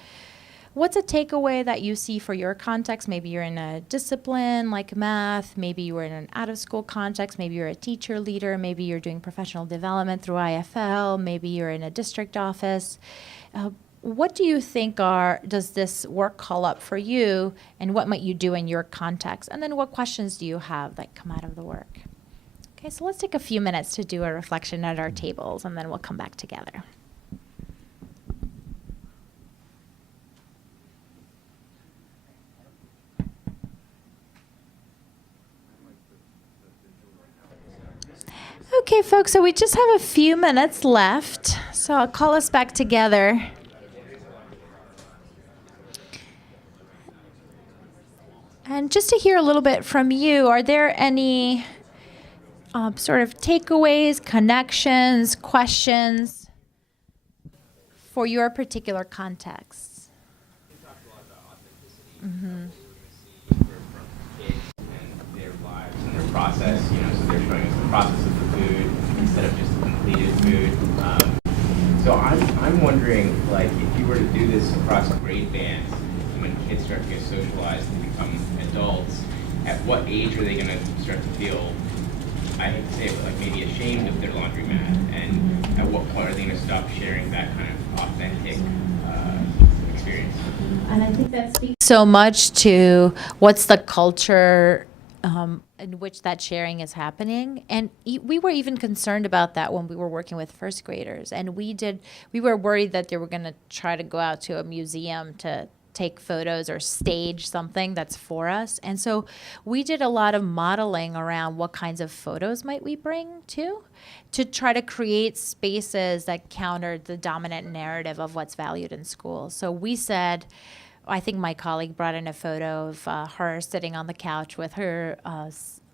what's a takeaway that you see for your context. Maybe you're in a discipline like math, maybe you were in an out-of-school context, maybe you're a teacher leader, maybe you're doing professional development through IFL, maybe you're in a district office. What do you think does this work call up for you, and what might you do in your context? And then what questions do you have that come out of the work? Okay, so let's take a few minutes to do a reflection at our tables, and then we'll come back together. Okay, folks, so we just have a few minutes left, so I'll call us back together. And just to hear a little bit from you, are there any sort of takeaways, connections, questions for your particular context? You talked a lot about authenticity. Mm-hmm. From kids and their lives and their process, so they're showing us the process of the food instead of just the completed food. So I'm wondering, if you were to do this across grade bands, when kids start to get socialized and become adults, at what age are they going to start to feel, I hate to say it, but maybe ashamed of their laundromat? And at what point are they going to stop sharing that kind of authentic experience? And I think that speaks so much to what's the culture in which that sharing is happening. And we were even concerned about that when we were working with first graders. And we were worried that they were going to try to go out to a museum to take photos or stage something that's for us. And so we did a lot of modeling around what kinds of photos might we bring to try to create spaces that countered the dominant narrative of what's valued in school. So we said, I think my colleague brought in a photo of her sitting on the couch with her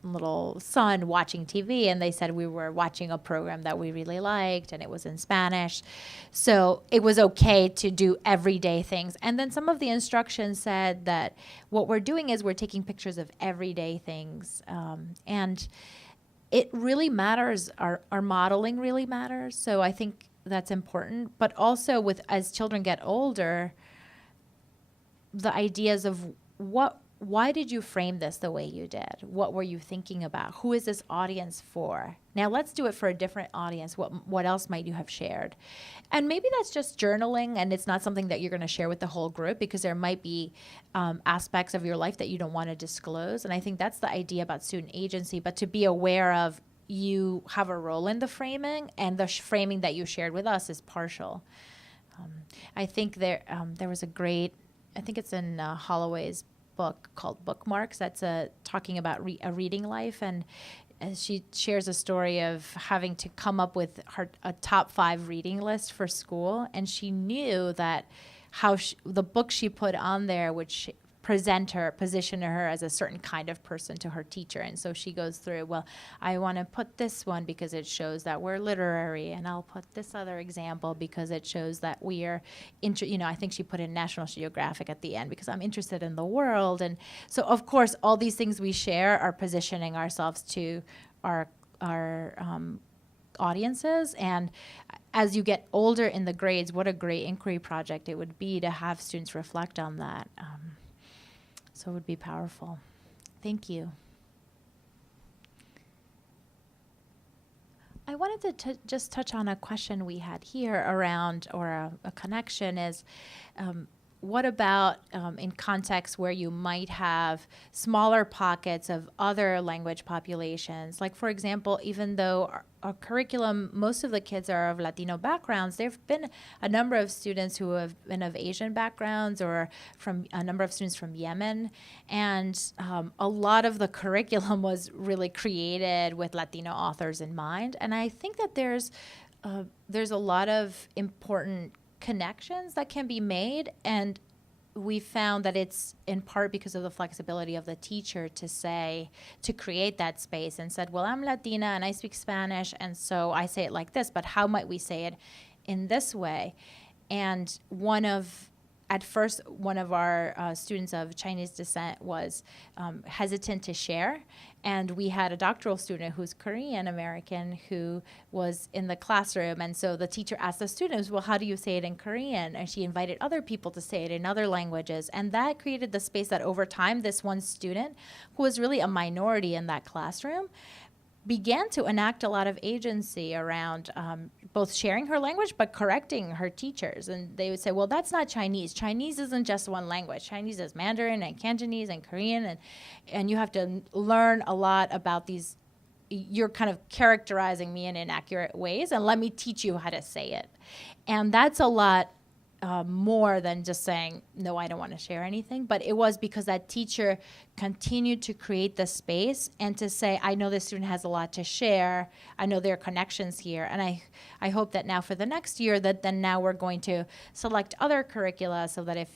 little son watching TV, and they said we were watching a program that we really liked, and it was in Spanish. So it was okay to do everyday things. And then some of the instructions said that what we're doing is we're taking pictures of everyday things. And it really matters. Our modeling really matters. So I think that's important. But also as children get older, the ideas of why did you frame this the way you did? What were you thinking about? Who is this audience for? Now let's do it for a different audience. What else might you have shared? And maybe that's just journaling, and it's not something that you're going to share with the whole group, because there might be aspects of your life that you don't want to disclose. And I think that's the idea about student agency, but to be aware of you have a role in the framing, and the framing that you shared with us is partial. I think there was a great, I think it's in Holloway's book called Bookmarks, that's talking about a reading life, and she shares a story of having to come up with a top 5 reading list for school, and she knew that the book she put on there would position her as a certain kind of person to her teacher. And so she goes through, well, I want to put this one because it shows that we're literary, and I'll put this other example because it shows that we are, I think she put in National Geographic at the end because I'm interested in the world. And so, of course, all these things we share are positioning ourselves to our audiences. And as you get older in the grades, what a great inquiry project it would be to have students reflect on that. So it would be powerful. Thank you. I wanted to just touch on a question we had here around, or a connection is, what about in contexts where you might have smaller pockets of other language populations? Like, for example, even though our curriculum, most of the kids are of Latino backgrounds, there have been a number of students who have been of Asian backgrounds, or from a number of students from Yemen. And a lot of the curriculum was really created with Latino authors in mind. And I think that there's a lot of important connections that can be made, and we found that it's in part because of the flexibility of the teacher to create that space, and said, well, I'm Latina and I speak Spanish, and so I say it like this, but how might we say it in this way? And at first, one of our students of Chinese descent was hesitant to share. And we had a doctoral student who's Korean American who was in the classroom. And so the teacher asked the students, well, how do you say it in Korean? And she invited other people to say it in other languages. And that created the space that over time, this one student, who was really a minority in that classroom, began to enact a lot of agency around both sharing her language but correcting her teachers. And they would say, well, that's not Chinese. Chinese isn't just one language. Chinese is Mandarin and Cantonese and Korean, and you have to learn a lot about these. You're kind of characterizing me in inaccurate ways, and let me teach you how to say it. And that's a lot more than just saying, no, I don't want to share anything. But it was because that teacher continued to create the space and to say, I know this student has a lot to share. I know there are connections here. And I hope that now for the next year, that then now we're going to select other curricula so that if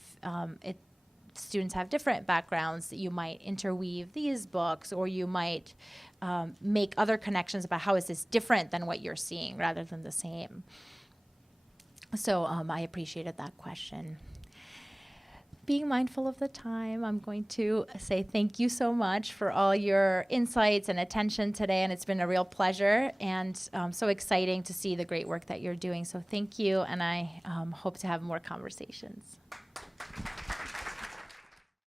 students have different backgrounds, that you might interweave these books, or you might make other connections about how is this different than what you're seeing rather than the same. So I appreciated that question. Being mindful of the time, I'm going to say thank you so much for all your insights and attention today, and it's been a real pleasure and so exciting to see the great work that you're doing. So thank you, and I hope to have more conversations.